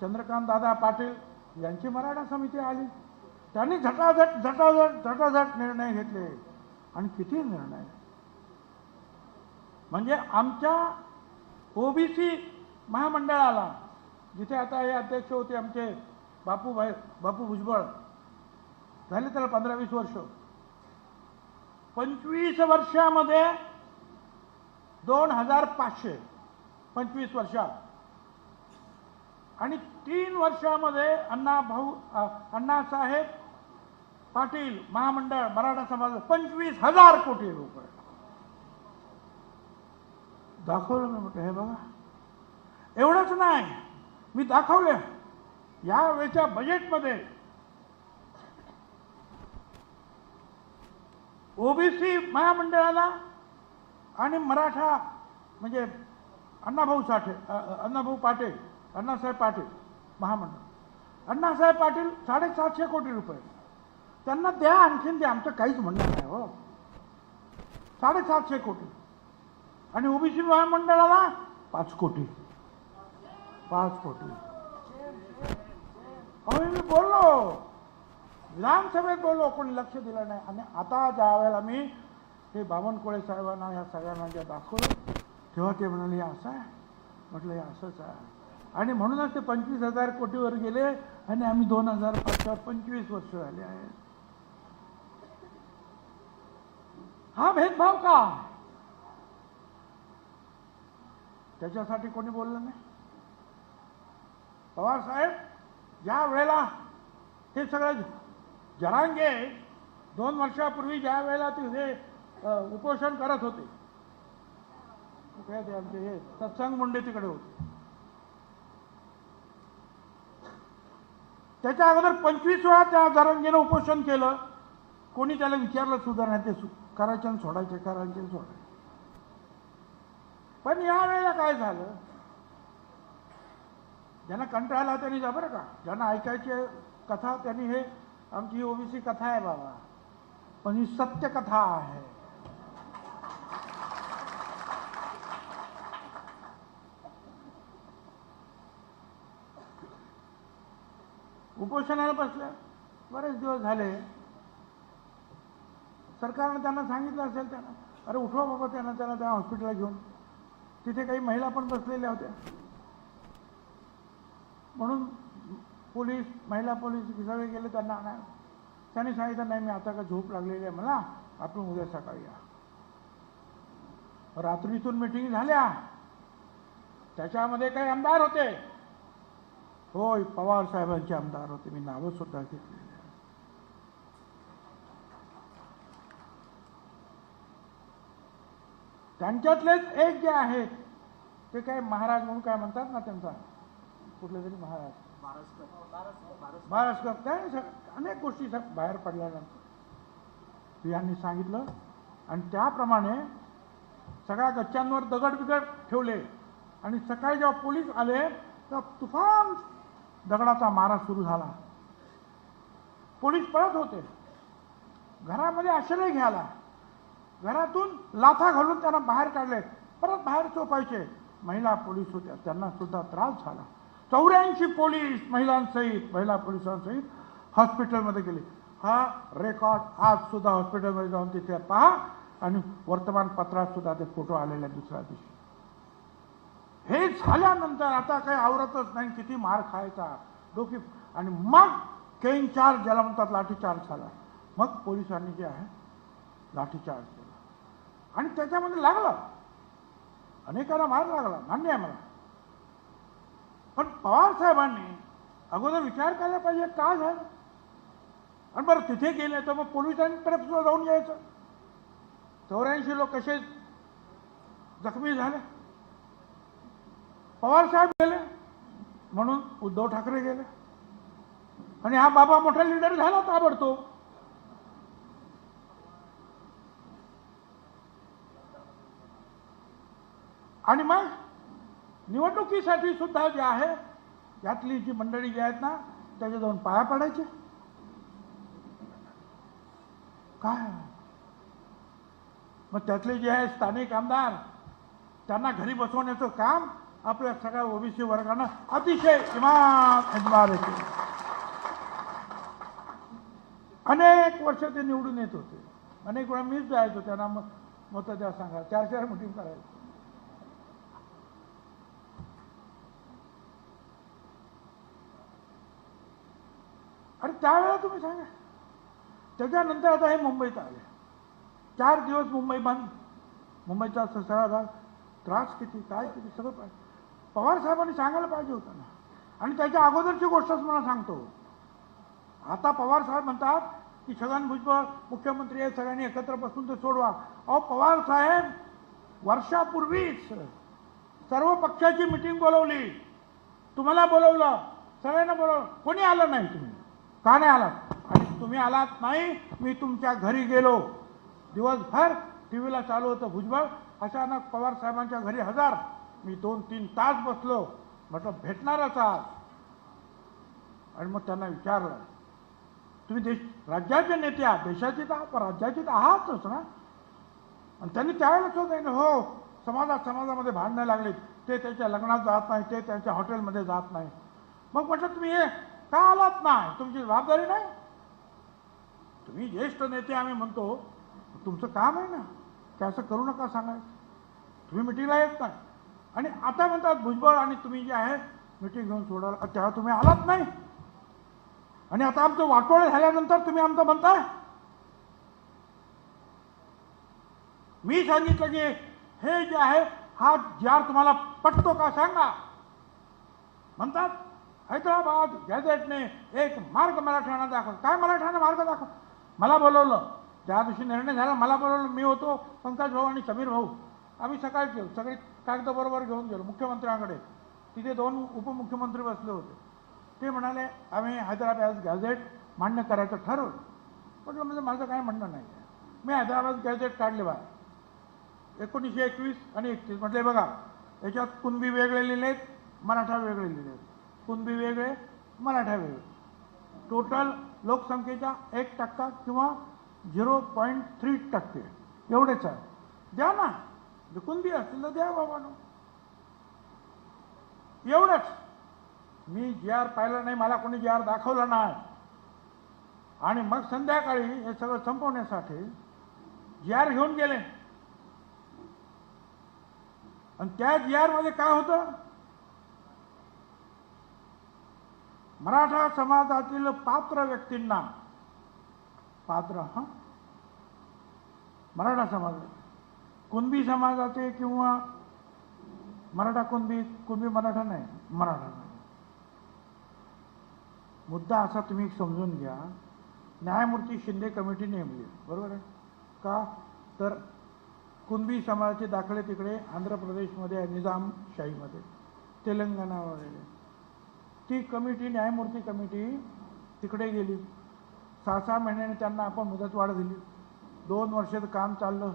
चंद्रकांत दादा पाटील यांची मराठा समिती आली. त्यांनी झटाझट निर्णय घेतले. आणि किती निर्णय, म्हणजे आमच्या ओबीसी महामंडळाला, जिथे आता हे अध्यक्ष होते आमचे बापू भुजबळ, झाले त्याला 15-20 वर्ष, 25 वर्षामध्ये 2500, 25 वर्षात, आणि 3 वर्षामध्ये अण्णासाहेब पाटील महामंडळ मराठा समाज 25,000 कोटी रुपये दाखवलं. मी म्हटलं हे बघा, एवढंच नाही, मी दाखवले यावेळेच्या बजेटमध्ये ओबीसी महामंडळाला आणि मराठा म्हणजे अण्णाभाऊ पाटील महामंडळ, अण्णासाहेब पाटील 750 कोटी रुपये त्यांना द्या, आणखीन द्या, आमचं काहीच म्हणणं नाही हो. 750 कोटी. आणि ओबीसी महामंडळाला 5 कोटी. मी बोललो, विधानसभेत बोललो, कोणी लक्ष दिलं नाही. आणि आता ज्या वेळेला मी हे बावनकुळे साहेबांना ह्या सगळ्यांना जे दाखवलं, तेव्हा ते म्हणाले असं आहे. म्हटलं हे असंच आहे. आणि म्हणूनच ते 25,000 कोटीवर गेले. आणि आम्ही 2025 वर्ष झाले आहेत. हा भेदभाव का? त्याच्यासाठी कोणी बोललं नाही. पवार साहेब ज्या वेळेला हे सगळं जरांगे 2 वर्षापूर्वी ज्या वेळेला ते उपोषण करत होते, काय ते आमचे हे सत्संग मुंडे तिकडे होते, त्याच्या अगोदर 25 वेळा त्या जरांगेनं उपोषण केलं. कोणी त्याला विचारलं सुद्धा नाही. ते करायचे आणि सोडायचे, करायचे आणि सोडायचे. पण यावेळेला काय झालं, ज्यांना कंटाळला त्यांनी जा, बरं का, ज्यांना ऐकायची कथा त्यांनी, हे आमची ओबीसी कथा आहे बाबा, पण ही सत्य कथा आहे. उपोषणाला बसल्या बरेच दिवस झाले. सरकारनं त्यांना सांगितलं असेल, त्यांना अरे उठवा बाबा, त्यांना त्या हॉस्पिटलला घेऊन. तिथे काही महिला पण बसलेल्या होत्या. म्हणून महिला पोलीस सगळे गेले त्यांना आणायला. त्यांनी सांगितलं नाही, मी आता का झोप लागलेली आहे मला, आपण उद्या सकाळी या. रात्रीतून मिटिंग झाल्या. त्याच्यामध्ये काही आमदार होते. होय, पवार साहेबांचे आमदार होते. मी नावं सुद्धा घेतलेली. त्यांच्यातलेच एक जे आहेत ते काय महाराज म्हणून काय म्हणतात ना, त्यांचा कुठले तरी महाराज, महाराज अनेक गोष्टी बाहेर पडल्यानंतर यांनी सांगितलं. आणि त्याप्रमाणे सगळ्या गच्च्यांवर दगड ठेवले. आणि सकाळी जेव्हा पोलीस आले तेव्हा तुफान दगडाचा मारा सुरू झाला. पोलीस पळत होते. घरामध्ये आश्रय घ्यायला, घरातून लाथा घालून त्यांना बाहेर काढले. परत बाहेर चोपायचे. महिला पोलीस होत्या, त्यांना सुद्धा त्रास झाला. 84 पोलीस महिला पोलिसांसहित हॉस्पिटलमध्ये गेले. हा रेकॉर्ड आज सुद्धा हॉस्पिटलमध्ये जाऊन तिथे पहा. आणि वर्तमानपत्रात सुद्धा ते फोटो आलेले दुसऱ्या दिवशी. हे झाल्यानंतर आता काही आवरतच नाही, किती मार खायचा डोकी. आणि मग केन चार्ज ज्याला म्हणतात, लाठीचार्ज झाला. मग पोलिसांनी जे आहे लाठीचार्ज केला. आणि त्याच्यामध्ये लागलं, अनेकांना मार लागला, मान्य आहे मला. पण पवार साहेबांनी अगोदर विचार करायला पाहिजे काय झालं. आणि बरं तिथे गेले तर मग पोलिसांकडे सुद्धा जाऊन यायचं. 84 लोक कसे जखमी झाले. पवार साहेब गेले म्हणून उद्धव ठाकरे गेले. आणि हा बाबा मोठा लीडर झाला ताबडतोब. आणि मग निवडणुकीसाठी सुद्धा जे आहे यातली जी मंडळी जी आहेत ना, त्याच्या जाऊन पाया पडायचे. काय मग त्यातले जे आहे स्थानिक आमदार त्यांना घरी बसवण्याचं काम आपल्या सगळ्या ओबीसी वर्गानं अतिशय इमानदार केलं. अनेक वर्ष ते निवडून येत होते. अनेक वेळा मीच जायचो त्यांना मतं द्या सांगा, 4-4 मिटिंग करायचो. आणि त्यावेळेला तुम्ही सांगा, त्याच्यानंतर आता हे मुंबईत आले, 4 दिवस मुंबई बंद. मुंबईचा सगळा भाग त्रास किती काय किती सगळं पाहिजे. पवार साहेबांनी सांगायला पाहिजे होतं ना. आणि त्याच्या अगोदरची गोष्टच मला सांगतो. आता पवार साहेब म्हणतात की छगन भुजबळ मुख्यमंत्री आहे, सगळ्यांनी एकत्र बसून ते सोडवा. अहो पवार साहेब वर्षापूर्वीच सर्व पक्षाची मिटिंग बोलवली, तुम्हाला बोलवलं, सगळ्यांना बोलवलं, कोणी आलं नाही. तुम्ही का नाही आलात? आणि तुम्ही आलात नाही, मी तुमच्या घरी गेलो. दिवसभर टीव्हीला चालू होतं भुजबळ. अचानक पवार साहेबांच्या घरी हजर. मी 2-3 तास बसलो. म्हटलं भेटणारच आज. आणि मग त्यांना विचारलं, तुम्ही राज्याचे नेते आहात, देशाचे तर आहात, राज्याचे तर आहातच ना. आणि त्यांनी त्यावेळेला सांगितलं, हो समाजामध्ये भांडणं लागलीत, ते त्याच्या लग्नात जात नाही, ते त्यांच्या हॉटेलमध्ये जात नाही. मग म्हटलं तुम्ही हे का आलात नाही? तुमची जबाबदारी नाही? तुम्ही ज्येष्ठ नेते आम्ही म्हणतो, तुमचं काम आहे ना की असं करू नका सांगायचं. तुम्ही मिटिंगला येत नाही. आणि आता म्हणतात भुजबळ आणि तुम्ही जे आहे मिटिंग घेऊन सोडायला, तेव्हा तुम्ही आलात नाही. आणि आता आमचं वाटोळे झाल्यानंतर तुम्ही आमचं म्हणताय. मी सांगितलं की हे जे आहे हा जार तुम्हाला पटतो का सांगा. म्हणतात हैदराबाद गॅझेटने एक मार्ग मराठ्यांना दाखवला. काय मराठ्यांना मार्ग दाखव? मला बोलवलं, ज्या दिवशी निर्णय झाला मला बोलवलं. मी होतो, पंकज भाऊ आणि समीर भाऊ. आम्ही सकाळी गेलो, सगळे कागदबरोबर घेऊन गेलो मुख्यमंत्र्यांकडे. तिथे 2 उपमुख्यमंत्री बसले होते. ते म्हणाले आम्ही हैदराबाद गॅझेट मान्य करायचं ठरवलं. म्हटलं म्हणजे माझं काय म्हणणं नाही. मी हैदराबाद गॅझेट काढले बा 1921 आणि 31. म्हटले बघा याच्यात कुणबी वेगळे लिहिलेत, मराठा वेगळे लिहिलेत. कुणबी वेगळे, मराठा वेगळे. टोटल लोकसंख्येच्या 1% किंवा 0.3% एवढेच आहे. द्या ना, कुणबी असतील तर द्या बाबांनो. एवढंच. मी GR पाहिलं नाही, मला कोणी GR दाखवलं नाही. आणि मग संध्याकाळी हे सगळं संपवण्यासाठी GR घेऊन गेले. आणि त्या GR मध्ये काय होतं? मराठा समाजातील पात्र व्यक्तींना, मराठा समाज, कुणबी समाजाचे किंवा मराठा कुणबी मराठा नाही, मराठा नाही. मुद्दा असा तुम्ही समजून घ्या, न्यायमूर्ती शिंदे कमिटी नेमली, बरोबर आहे का? तर कुणबी समाजाचे दाखले तिकडे आंध्र प्रदेशमध्ये, निजामशाहीमध्ये, तेलंगणा वगैरे. ती कमिटी, न्यायमूर्ती कमिटी तिकडे गेली. 6-6 महिन्यांनी त्यांना आपण मुदतवाढ दिली. 2 वर्षाचं काम चाललं.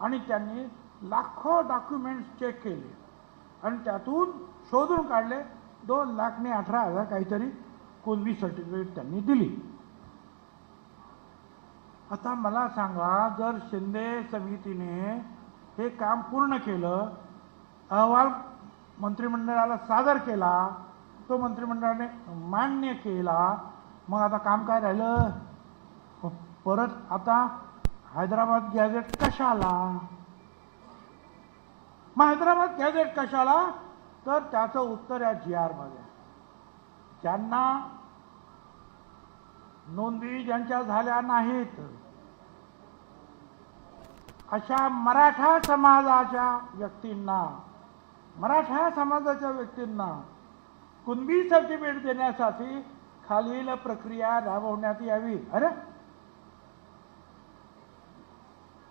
आणि त्यांनी लाखो डॉक्युमेंट्स चेक केले आणि त्यातून शोधून काढले 2,18,000 काहीतरी कुणबी सर्टिफिकेट त्यांनी दिली. आता मला सांगा, जर शिंदे समितीने हे काम पूर्ण केलं, अहवाल मंत्रिमंडळाला सादर केला, तो मंत्रिमंडळाने मान्य केला, मग आता काम काय राहिलं? परत आता हैदराबाद गॅझेट कशाला? मग हैदराबाद गॅझेट कशाला? तर त्याचं उत्तर या GR मध्ये. ज्यांना नोंदी ज्यांच्या झाल्या नाहीत अशा मराठा समाजाच्या व्यक्तींना कुणबी सर्टिफिकेट देण्यासाठी खालील प्रक्रिया राबवण्यात यावी. अरे,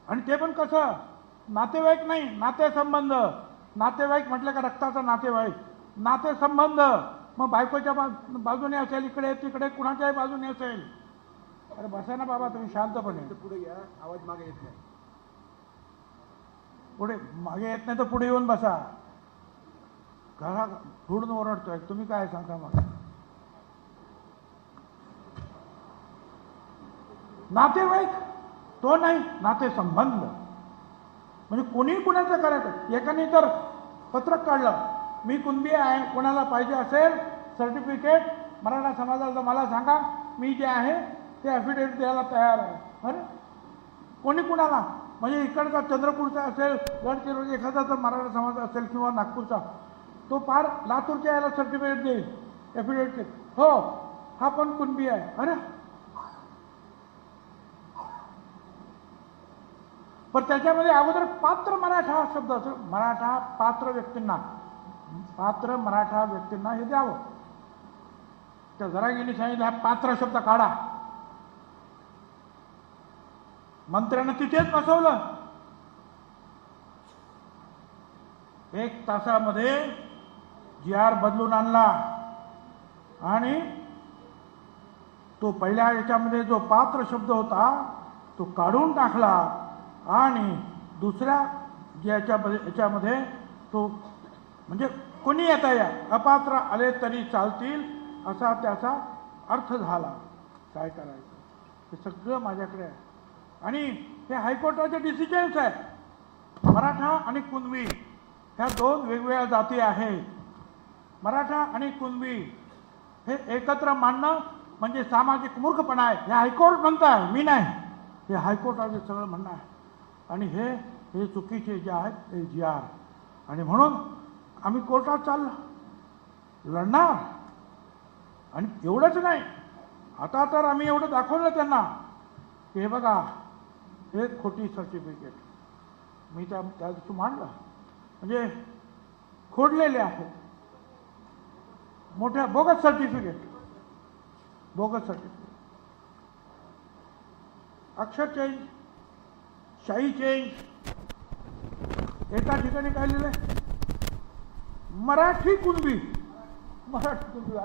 आणि ते पण कसं? नातेवाईक नाही, नातेसंबंध. नातेवाईक म्हटलं का रक्ताचा नातेवाईक, नातेसंबंध. मग बायकोच्या बाजूने असेल, इकडे तिकडे कुणाच्याही बाजूने असेल. अरे बसा ना बाबा, तुम्ही शांतपणे. पुढे घ्या, आवाज मागे येत नाही. पुढे मागे येत नाही तर पुढे येऊन बसा. घरा धुडून ओरडतोय, तुम्ही काय सांगता मला? नातेवाईक तो नाही, नातेसंबंध. म्हणजे कोणी कुणाचं करायचं. एकाने तर पत्रक काढलं, मी कुणबी आहे, कोणाला पाहिजे असेल सर्टिफिकेट मराठा समाजाला तर मला सांगा, मी जे आहे ते ॲफिडेविट द्यायला तयार आहे. अरे कोणी कुणाला, म्हणजे इकडचा चंद्रपूरचा असेल, गडचिरोली एखादा जर मराठा समाज असेल किंवा नागपूरचा, तो फार लातूरच्या याला सर्टिफिकेट देईल ॲफिडेविट, हो हा पण कुणबी आहे. अरे पण त्याच्यामध्ये अगोदर पात्र मराठा हा शब्द असेल, मराठा पात्र व्यक्तींना, पात्र मराठा व्यक्तींना हे द्यावं. त्या जरांगेंनी सांगितलं हा पात्र शब्द काढा. मंत्र्यांना तिथेच बसवलं. 1 तासामध्ये GR बदलून आणला आणि तो पहिल्या याच्यामध्ये जो पात्र शब्द होता तो काढून टाकला आणि दुसऱ्या याच्यामध्ये तो म्हणजे कोणी येता या अपात्र आले तरी चालतील असा त्याचा अर्थ झाला. काय करायचं, हे सगळं माझ्याकडे आहे. आणि हे हायकोर्टाचे डिसिजन्स आहे. मराठा आणि कुणबी ह्या 2 वेगवेगळ्या जाती आहेत. मराठा आणि कुणबी हे एकत्र मानणं म्हणजे सामाजिक मूर्खपणा आहे. हे हायकोर्ट म्हणताय, मी नाही, हे हायकोर्टाचे सगळं म्हणणं आहे. आणि हे चुकीचे जे आहेत ते GR. आणि म्हणून आम्ही कोर्टात चाललो, लढणार. आणि एवढंच नाही, आता तर आम्ही एवढं दाखवलं त्यांना की हे बघा, हे खोटी सर्टिफिकेट मी त्या दिवशी मांडलं, म्हणजे खोडलेले आहेत, मोठ्या बोगस सर्टिफिकेट, अक्षर चेंज, शाई चेंज. एका ठिकाणी काय लिहिलंय, मराठी कुणबी, मराठी कुणबी.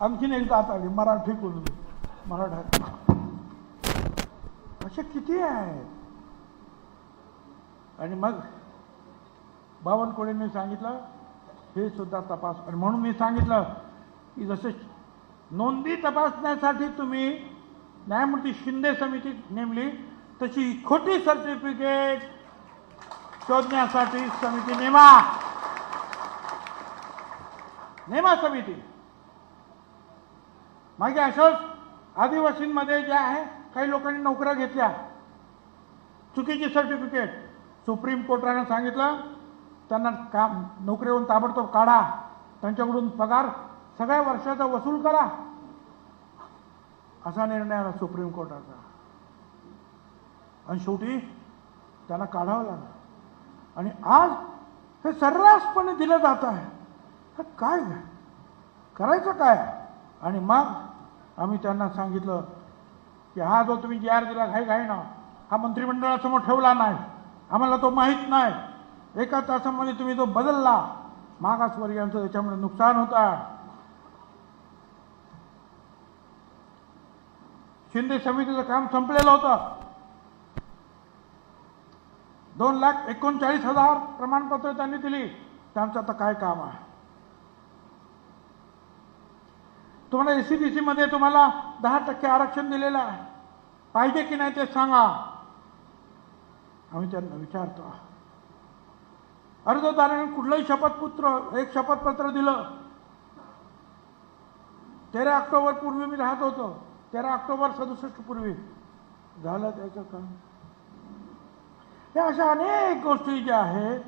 आणखीन एकदा आता आली मराठी कुणबी, मराठा. असे किती आहेत. आणि मग बावनकुळेंनी सांगितलं हे सुद्धा तपास. आणि म्हणून मी सांगितलं की जसे नोंदी तपासण्यासाठी तुम्ही न्यायमूर्ती शिंदे समिती नेमली, तशी खोटी सर्टिफिकेट शोधण्यासाठी समिती नेमा समिती. मागे असंच आदिवासींमध्ये जे आहे काही लोकांनी नोकऱ्या घेतल्या, चुकीची सर्टिफिकेट. सुप्रीम कोर्टाने सांगितलं त्यांना काम नोकरीवरून ताबडतोब काढा, त्यांच्याकडून पगार सगळ्या वर्षाचा वसूल करा, असा निर्णय आला सुप्रीम कोर्टाचा. आणि शेवटी त्यांना काढावं लागलं. आणि आज हे सर्रासपणे दिलं जात आहे. काय करायचं काय. आणि मग आम्ही त्यांना सांगितलं की हा जो तुम्ही GR दिला घाईघाईनं, हा मंत्रिमंडळासमोर ठेवला नाही, आम्हाला तो माहीत नाही, 1 तासामध्ये तुम्ही जो बदलला, मागासवर्गीयांचं त्याच्यामुळे नुकसान होत आहे. शिंदे समितीचं काम संपलेलं होतं. 2,39,000 प्रमाणपत्र त्यांनी दिली. त्यांचं आता काय काम आहे. तुम्हाला SCBC मध्ये तुम्हाला 10% आरक्षण दिलेलं आहे, पाहिजे की नाही ते सांगा. आम्ही त्यांना विचारतो. अर्जदाराने कुठलंही एक शपथपत्र दिलं. 13 ऑक्टोबर पूर्वी मी राहत होतो, 13 ऑक्टोबर 67 पूर्वी झालं त्याचं काम. हे अशा अनेक गोष्टी ज्या आहेत.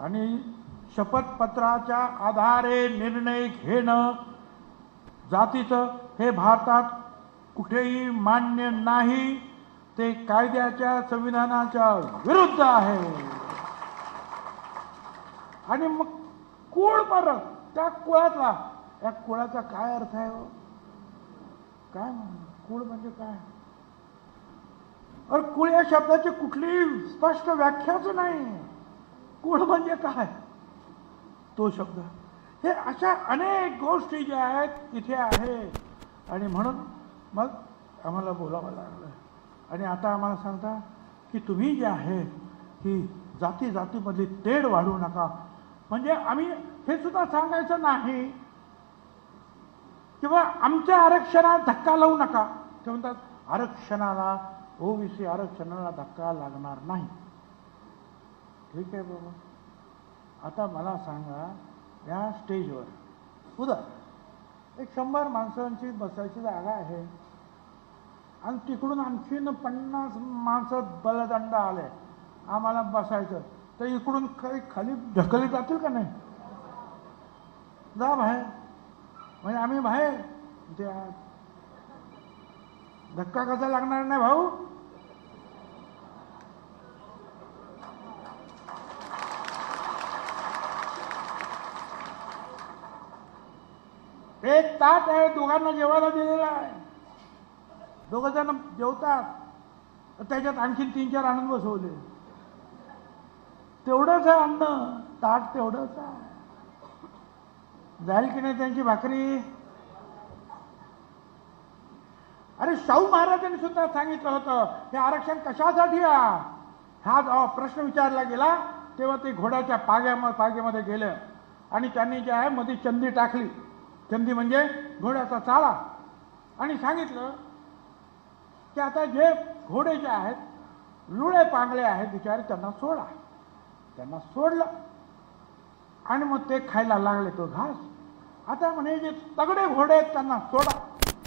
आणि शपथपत्राच्या आधारे निर्णय घेणं जातीचं हे भारतात कुठेही मान्य नाही. ते कायद्याच्या संविधानाच्या विरुद्ध आहे. आणि मग कुळ परत त्या कुळातला, या कुळाचा काय अर्थ आहे हो, काय कुळ म्हणजे काय. और कुळ या शब्दाची कुठलीही स्पष्ट व्याख्याच नाही. कुळ म्हणजे काय तो शब्द. हे अशा अनेक गोष्टी ज्या आहेत इथे आहेत. आणि म्हणून मग आम्हाला बोलावं लागलं. आणि आता आम्हाला सांगता की तुम्ही जे आहे की जातीमधली तेढ वाढवू नका. म्हणजे आम्ही हे सुद्धा सांगायचं नाही किंवा आमच्या आरक्षणात धक्का लावू नका. ते म्हणतात आरक्षणाला, ओबीसी आरक्षणाला धक्का लागणार नाही. ठीक आहे बाबा. आता मला सांगा, या स्टेजवर उद्या एक 100 माणसांची बसायची जागा आहे आणि तिकडून आणखीन 50 माणसं बलदंड आले, आम्हाला बसायचं, तर इकडून काही खाली ढकलली जातील का नाही? जा बाहेर, म्हणजे आम्ही बाहेर. त्या धक्का कसा लागणार नाही भाऊ? एक ताट आहे, दोघांना जेवायला दिलेला आहे, दोघं जण जेवतात, त्याच्यात आणखीन 3-4 आणून बसवले. तेवढंच आहे अन्न, ताट तेवढंच आहे. जाईल की नाही त्यांची भाकरी? अरे शाहू महाराजांनी सुद्धा सांगितलं होतं हे आरक्षण कशासाठी आहे. हा जेव्हा प्रश्न विचारला गेला तेव्हा ते घोड्याच्या पाग्यामध्ये गेले आणि त्यांनी जे आहे मध्ये चंदी टाकली. चंदी म्हणजे घोड्याचा चाला. आणि सांगितलं की आता जे घोडे जे आहेत, लुळे पांगळे आहेत बिचारे, त्यांना सोडा. त्यांना सोडलं आणि मग ते खायला लागले तो घास. आता म्हणे जे तगडे घोडे आहेत त्यांना सोडा.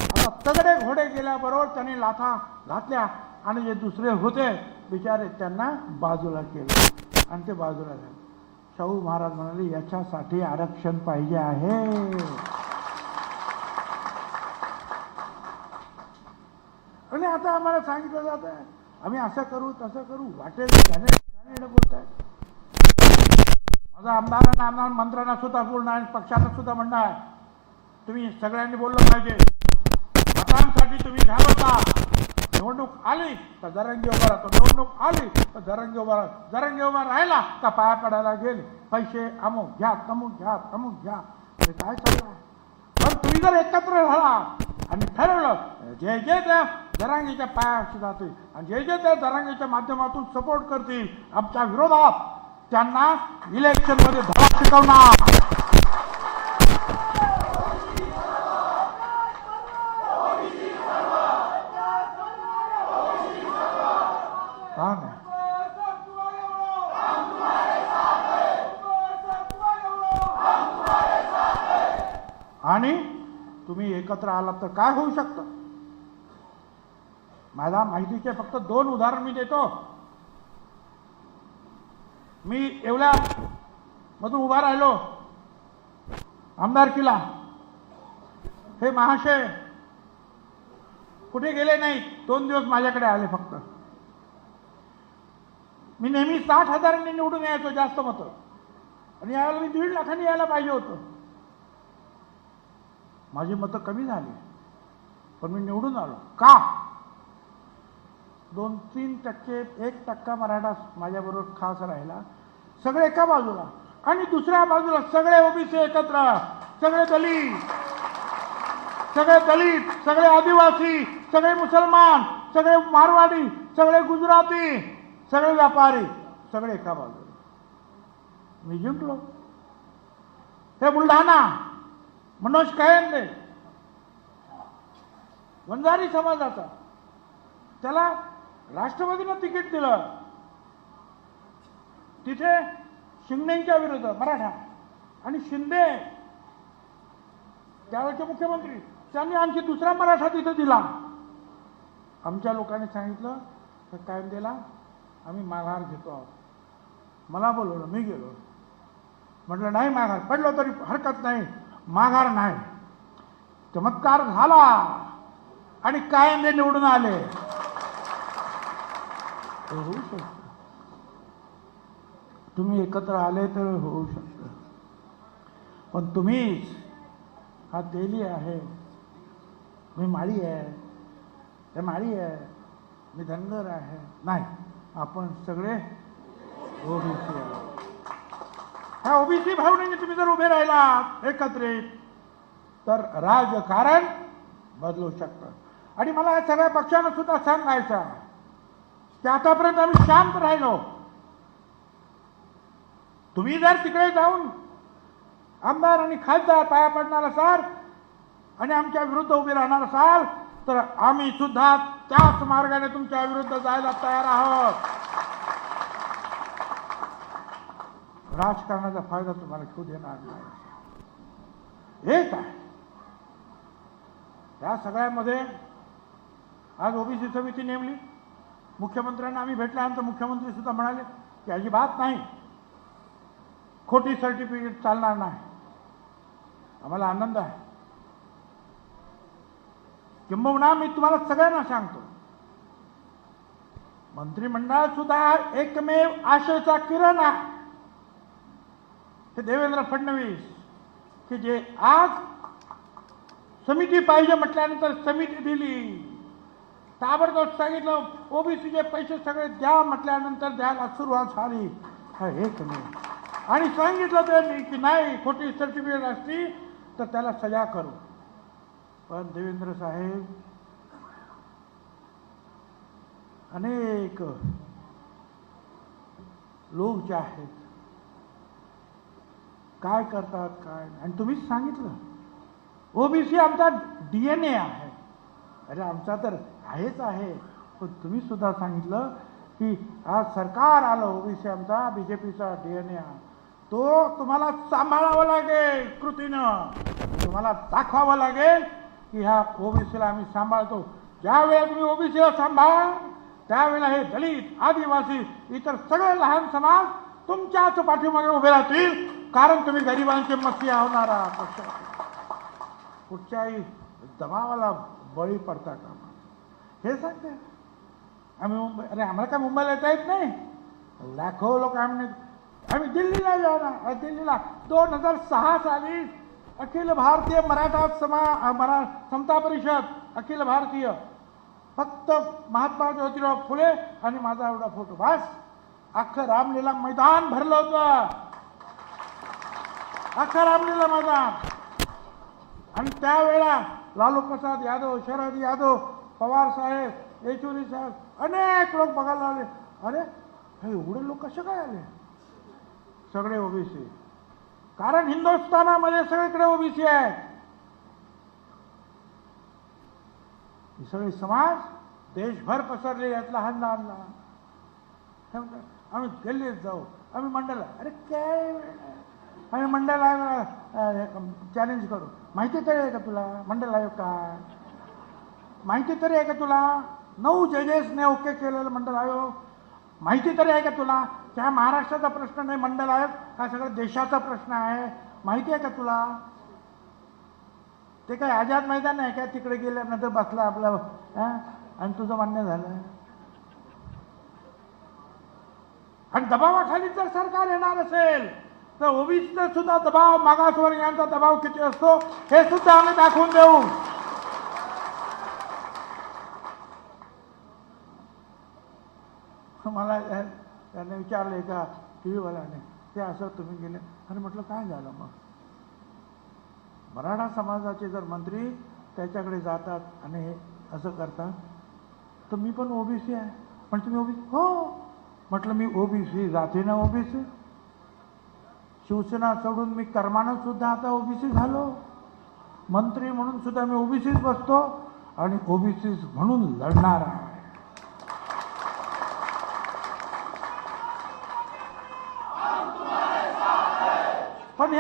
आता तगडे घोडे गेल्याबरोबर त्यांनी लाथा घातल्या आणि जे दुसरे होते बिचारे त्यांना बाजूला केलं आणि ते बाजूला झाले. शाहू महाराज म्हणाले याच्यासाठी आरक्षण पाहिजे आहे. आणि आता आम्हाला सांगितलं जात आहे आम्ही असं करू तसं करू, वाटेल घाणे बोलताय. माझा आमदारांना मंत्र्यांना सुद्धा बोलणं आहे, पक्षांना सुद्धा म्हणणं आहे, तुम्ही सगळ्यांनी बोललं पाहिजे. मतांसाठी तुम्ही घालवता. निवडणूक आली तर जरंगी उभा राहतो, निवडणूक आली तर जरंगी उभा राहतो. जरंगी उभा राहिला का पाया पडायला गेले, पैसे अमुक घ्या, तमुक घ्या, तमुक घ्या. हे काय चालू आहे? पण तुम्ही जर एकत्र राहा आणि ठरवलं जे जे त्या जरांगीच्या पायाशी जातील आणि जे जे त्या जरांगीच्या माध्यमातून सपोर्ट करतील आमच्या विरोधात, त्यांना इलेक्शनमध्ये धडा शिकवणार. आणि तुम्ही एकत्र आलात तर काय होऊ शकतं? माझ्या माहितीचे फक्त 2 उदाहरण मी देतो. मी येवला मधून उभा राहिलो आमदारकीला. हे महाशय कुठे गेले नाही, 2 दिवस माझ्याकडे आले फक्त. मी नेहमी 60,000 निवडून यायचो, जास्त मतं, आणि यावेळेला मी 1.5 लाखांनी यायला पाहिजे होतं. माझी मतं कमी झाली पण मी निवडून आलो. का? 2-3%, 1% मराठा माझ्याबरोबर खास राहिला. सगळे एका बाजूला आणि दुसऱ्या बाजूला सगळे ओबीसी एकत्र, सगळे दलित, सगळे आदिवासी, सगळे मुसलमान, सगळे मारवाडी, सगळे गुजराती, सगळे व्यापारी, सगळे एका बाजूला. मी जिंकलो. हे बुलढाणा मनोज कायंदे, वंजारी समाजाचा, त्याला राष्ट्रवादीनं तिकीट दिलं. तिथे शिंदेच्या विरुद्ध मराठा आणि शिंदे त्यावेळेचे मुख्यमंत्री, त्यांनी आणखी दुसरा मराठा तिथे दिला. आमच्या लोकांनी सांगितलं तर कायंदेला आम्ही माघार घेतो आहोत. मला बोलवलं, मी गेलो. म्हटलं नाही माघार, पडलो तरी हरकत नाही, माघार नाही. चमत्कार झाला आणि कायंदे निवडून आले. होऊ शकतं, तुम्ही एकत्र आले तर होऊ शकतं. पण तुम्हीच हा तेली आहे, मी माळी आहे, हे माळी आहे, मी धनगर आहे. नाही, आपण सगळे ओबीसी आहे. ह्या ओबीसी भावनेने तुम्ही जर उभे राहिलात एकत्रित तर राजकारण बदलू शकतं. आणि मला या सगळ्या पक्षांना सुद्धा सांगायचं आहे की आतापर्यंत आम्ही शांत राहिलो. तुम्ही जर तिकडे जाऊन आमदार आणि खासदार पाया पडणार असाल आणि आमच्या विरुद्ध उभे राहणार असाल तर आम्ही सुद्धा त्याच मार्गाने तुमच्या विरुद्ध जायला तयार आहोत. राजकारणाचा फायदा तुम्हाला घेऊ देणार नाही. एक आहे या सगळ्यामध्ये आज ओबीसी समिती नेमली. मुख्यमंत्र्यांना आम्ही भेटल्यानंतर मुख्यमंत्री सुद्धा म्हणाले की अजिबात नाही, खोटी सर्टिफिकेट चालणार नाही. आम्हाला आनंद आहे. किंबहुना मी तुम्हाला सगळ्यांना सांगतो, मंत्रिमंडळात सुद्धा एकमेव आशेचा किरण आहे हे देवेंद्र फडणवीस, की जे आज समिती पाहिजे म्हटल्यानंतर समिती दिली. ताबडतोब सांगितलं ओबीसीचे पैसे सगळे द्या म्हटल्यानंतर द्यायला सुरुवात झाली. हा एकमेव. आणि सांगितलं त्यांनी की नाही, खोटी सर्टिफिकेट असती तर त्याला सजा करू. पण देवेंद्र साहेब अनेक लोक जे आहेत काय करतात काय, आणि तुम्हीच सांगितलं ओबीसी आमचा DNA आहे. अरे आमचा तर आहेच आहे, पण तुम्ही सुद्धा सांगितलं की आज सरकार आलं, ओबीसी आमचा बीजेपीचा DNA आहे. तो तुम्हाला सांभाळावं लागेल, कृतीनं तुम्हाला दाखवावं लागेल की ह्या ओबीसीला आम्ही सांभाळतो. ज्या वेळेला तुम्ही ओबीसीला सांभाळ त्यावेळेला हे दलित, आदिवासी, इतर सगळे लहान समाज तुमच्याच पाठीमागे उभे राहतील, कारण तुम्ही गरिबांचे मसीहा होणारा पक्ष. कुठच्याही दबावाला बळी पडता कामा हे सांगते आम्ही. अरे आम्हाला काय मुंबईला येता येत नाही? लाखो लोक आम्ही दिल्लीला जाणार. दिल्लीला 2006 साली अखिल भारतीय मराठा समता परिषद, अखिल भारतीय, फक्त महात्मा ज्योतिराव फुले आणि माझा एवढा फोटो बस. अख्खं रामलीला मैदान भरलं होतं, अख्खं रामलीला मैदान. आणि त्यावेळेला लालू प्रसाद यादव, शरद यादव, पवार साहेब, येचुरी साहेब, अनेक लोक बघायला आले. अरे हे एवढे लोक कसे काय आले? सगळे ओबीसी. कारण हिंदुस्थानामध्ये सगळीकडे ओबीसी आहेत. सगळे समाज देशभर पसरले आहेत, लहान लहान लहान. आम्ही दिल्लीत जाऊ, आम्ही मंडळाला, अरे काय आम्ही मंडळाला चॅलेंज करू. माहिती तरी आहे का तुला मंडळ आयोग काय? माहिती तरी आहे का तुला? 9 जजेसने ओके केलेलं मंडळ आयोग. माहिती तरी आहे का तुला? त्या महाराष्ट्राचा प्रश्न नाही मंडळ आयोग, हा सगळा देशाचा प्रश्न आहे. माहिती आहे का तुला? ते काय आझाद मैदान आहे का? तिकडे गेल्यानंतर बसला आपलं आणि तुझं मान्य झालं. आणि दबावाखाली जर सरकार येणार असेल तर ओबीसीचा सुद्धा दबाव, मागासवर्गीयांचा दबाव किती असतो हे सुद्धा आम्ही दाखवून देऊ. मला त्याने विचारले का टीव्हीवाल्याने, ते असं तुम्ही गेले. आणि म्हटलं काय झालं मग? मराठा समाजाचे जर मंत्री त्याच्याकडे जातात आणि असं करतात तर मी पण ओबीसी आहे. पण तुम्ही ओबीसी? हो. म्हटलं मी ओबीसी, जातीनं ओबीसी, शिवसेना सोडून मी कर्मानं सुद्धा आता ओबीसी झालो. मंत्री म्हणून सुद्धा मी ओबीसीच बसतो आणि ओबीसीच म्हणून लढणार आहे. पण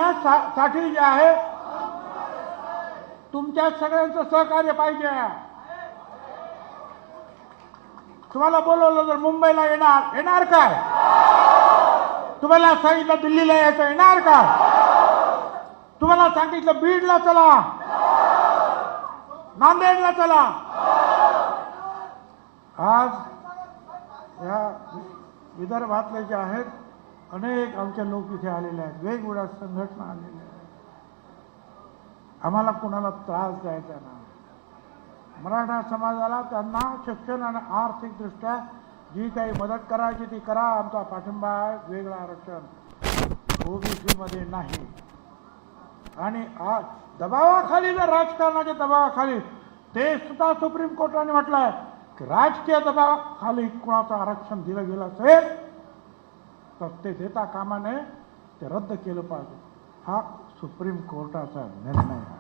साठी जे आहे तुमच्या सगळ्यांचं सहकार्य पाहिजे. तुम्हाला बोलवलं जर मुंबईला येणार काय? तुम्हाला सांगितलं दिल्लीला यायचं, येणार काय? तुम्हाला सांगितलं बीडला चला, नांदेडला चला. आज या विदर्भातले जे आहेत अनेक आमचे लोक इथे आलेले आहेत, वेगवेगळ्या संघटना आलेल्या आहेत. आम्हाला कोणाला त्रास द्यायचा नाही. मराठा समाजाला त्यांना शिक्षण आणि आर्थिकदृष्ट्या जी काही मदत करायची ती करा. आमचा पाठिंबा आहे. वेगळं आरक्षण ओबीसीमध्ये नाही. आणि आज दबावाखाली, जर राजकारणाच्या दबावाखाली, ते सुद्धा सुप्रीम कोर्टाने म्हटलंय की राजकीय दबावाखाली कोणाचं आरक्षण दिलं गेलं असेल तर ते देता कामा नये, ते रद्द केलं पाहिजे. हा सुप्रीम कोर्टाचा निर्णय आहे.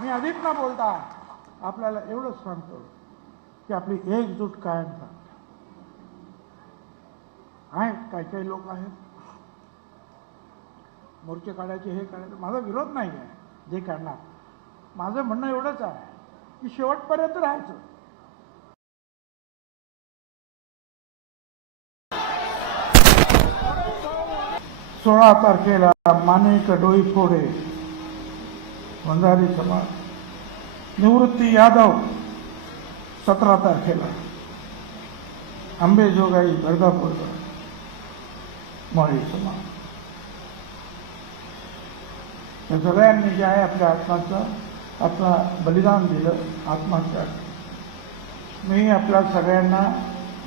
मी अधिक न बोलता आपल्याला एवढंच सांगतो की आपली एकजूट कायम राहते. आहेत काही लोक आहेत मोर्चे काढायचे, हे काढायचे, माझा विरोध नाही आहे जे काढणार. माझं म्हणणं एवढंच आहे की शेवटपर्यंत राहायचं. सोळा तारखेला माणिक डोईफोडे वंजारी समाज, निवृत्ती यादव 17 तारखेला, अंबेजोगाई गळगापूर मॉळी समाज. या सगळ्यांनी जे आहे आपल्या आपलं बलिदान दिलं, आत्महत्या. मी आपल्या सगळ्यांना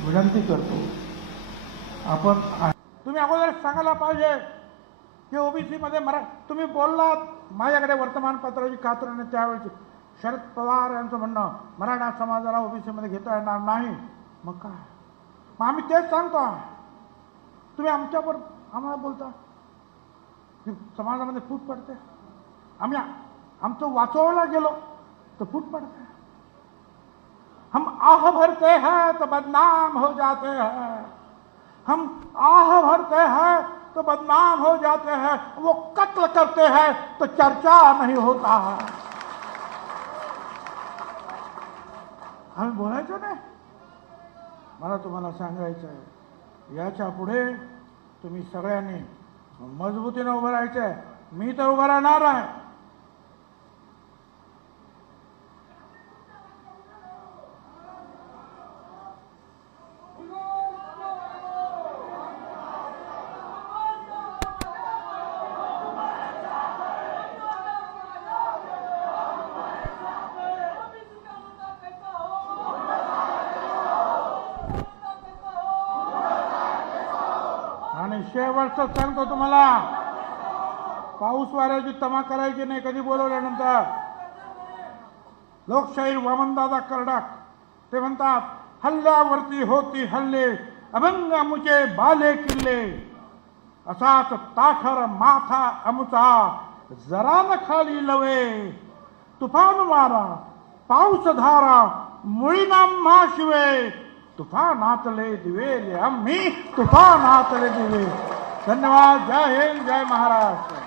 विनंती करतो, आपण तुम्ही अगोदर सांगायला पाहिजे की ओबीसी मध्ये तुम्ही बोललात. माझ्याकडे वर्तमानपत्राची कात्रण त्यावेळेची शरद पवार यांचं म्हणणं मराठा समाजाला ओबीसी मध्ये घेता येणार नाही. मग काय, मग आम्ही तेच सांगतो. तुम्ही आमच्यावर आम्हाला बोलता की समाजामध्ये फूट पडते. आम्ही आमचं वाचवायला गेलो तर फूट पडते. हम आह भरते हैं तो बदनाम हो जाते हैं, हम आह भरते हैं तो बदनाम हो जाते हैं, वो कत्ल करते हैं तो चर्चा नहीं होता है. आम्ही बोलायचं नाही. मला तुम्हाला सांगायचं आहे, याच्या पुढे तुम्ही सगळ्यांनी मजबूतीने उभं राहायचं आहे. मी तर उभं राहणार आहे. आणि शेवटचं सांगतो तुम्हाला, पाऊस वाऱ्याची तमा करायची नाही कधी बोलवल्यानंतर. लोकशाही वामनदादा कर्डाक ते म्हणतात, हल्ल्यावरती होती हल्ले, अभंग मुचे बाले किल्ले, असाच ताठर माथा अमुचा, जरा न खाली लवे, तुफान वारा पाऊस धारा, मुळीना माशिवे, तुफानातले दिवे आम्ही, तुफानातले दिवे. धन्यवाद. जय हिंद, जय महाराष्ट्र.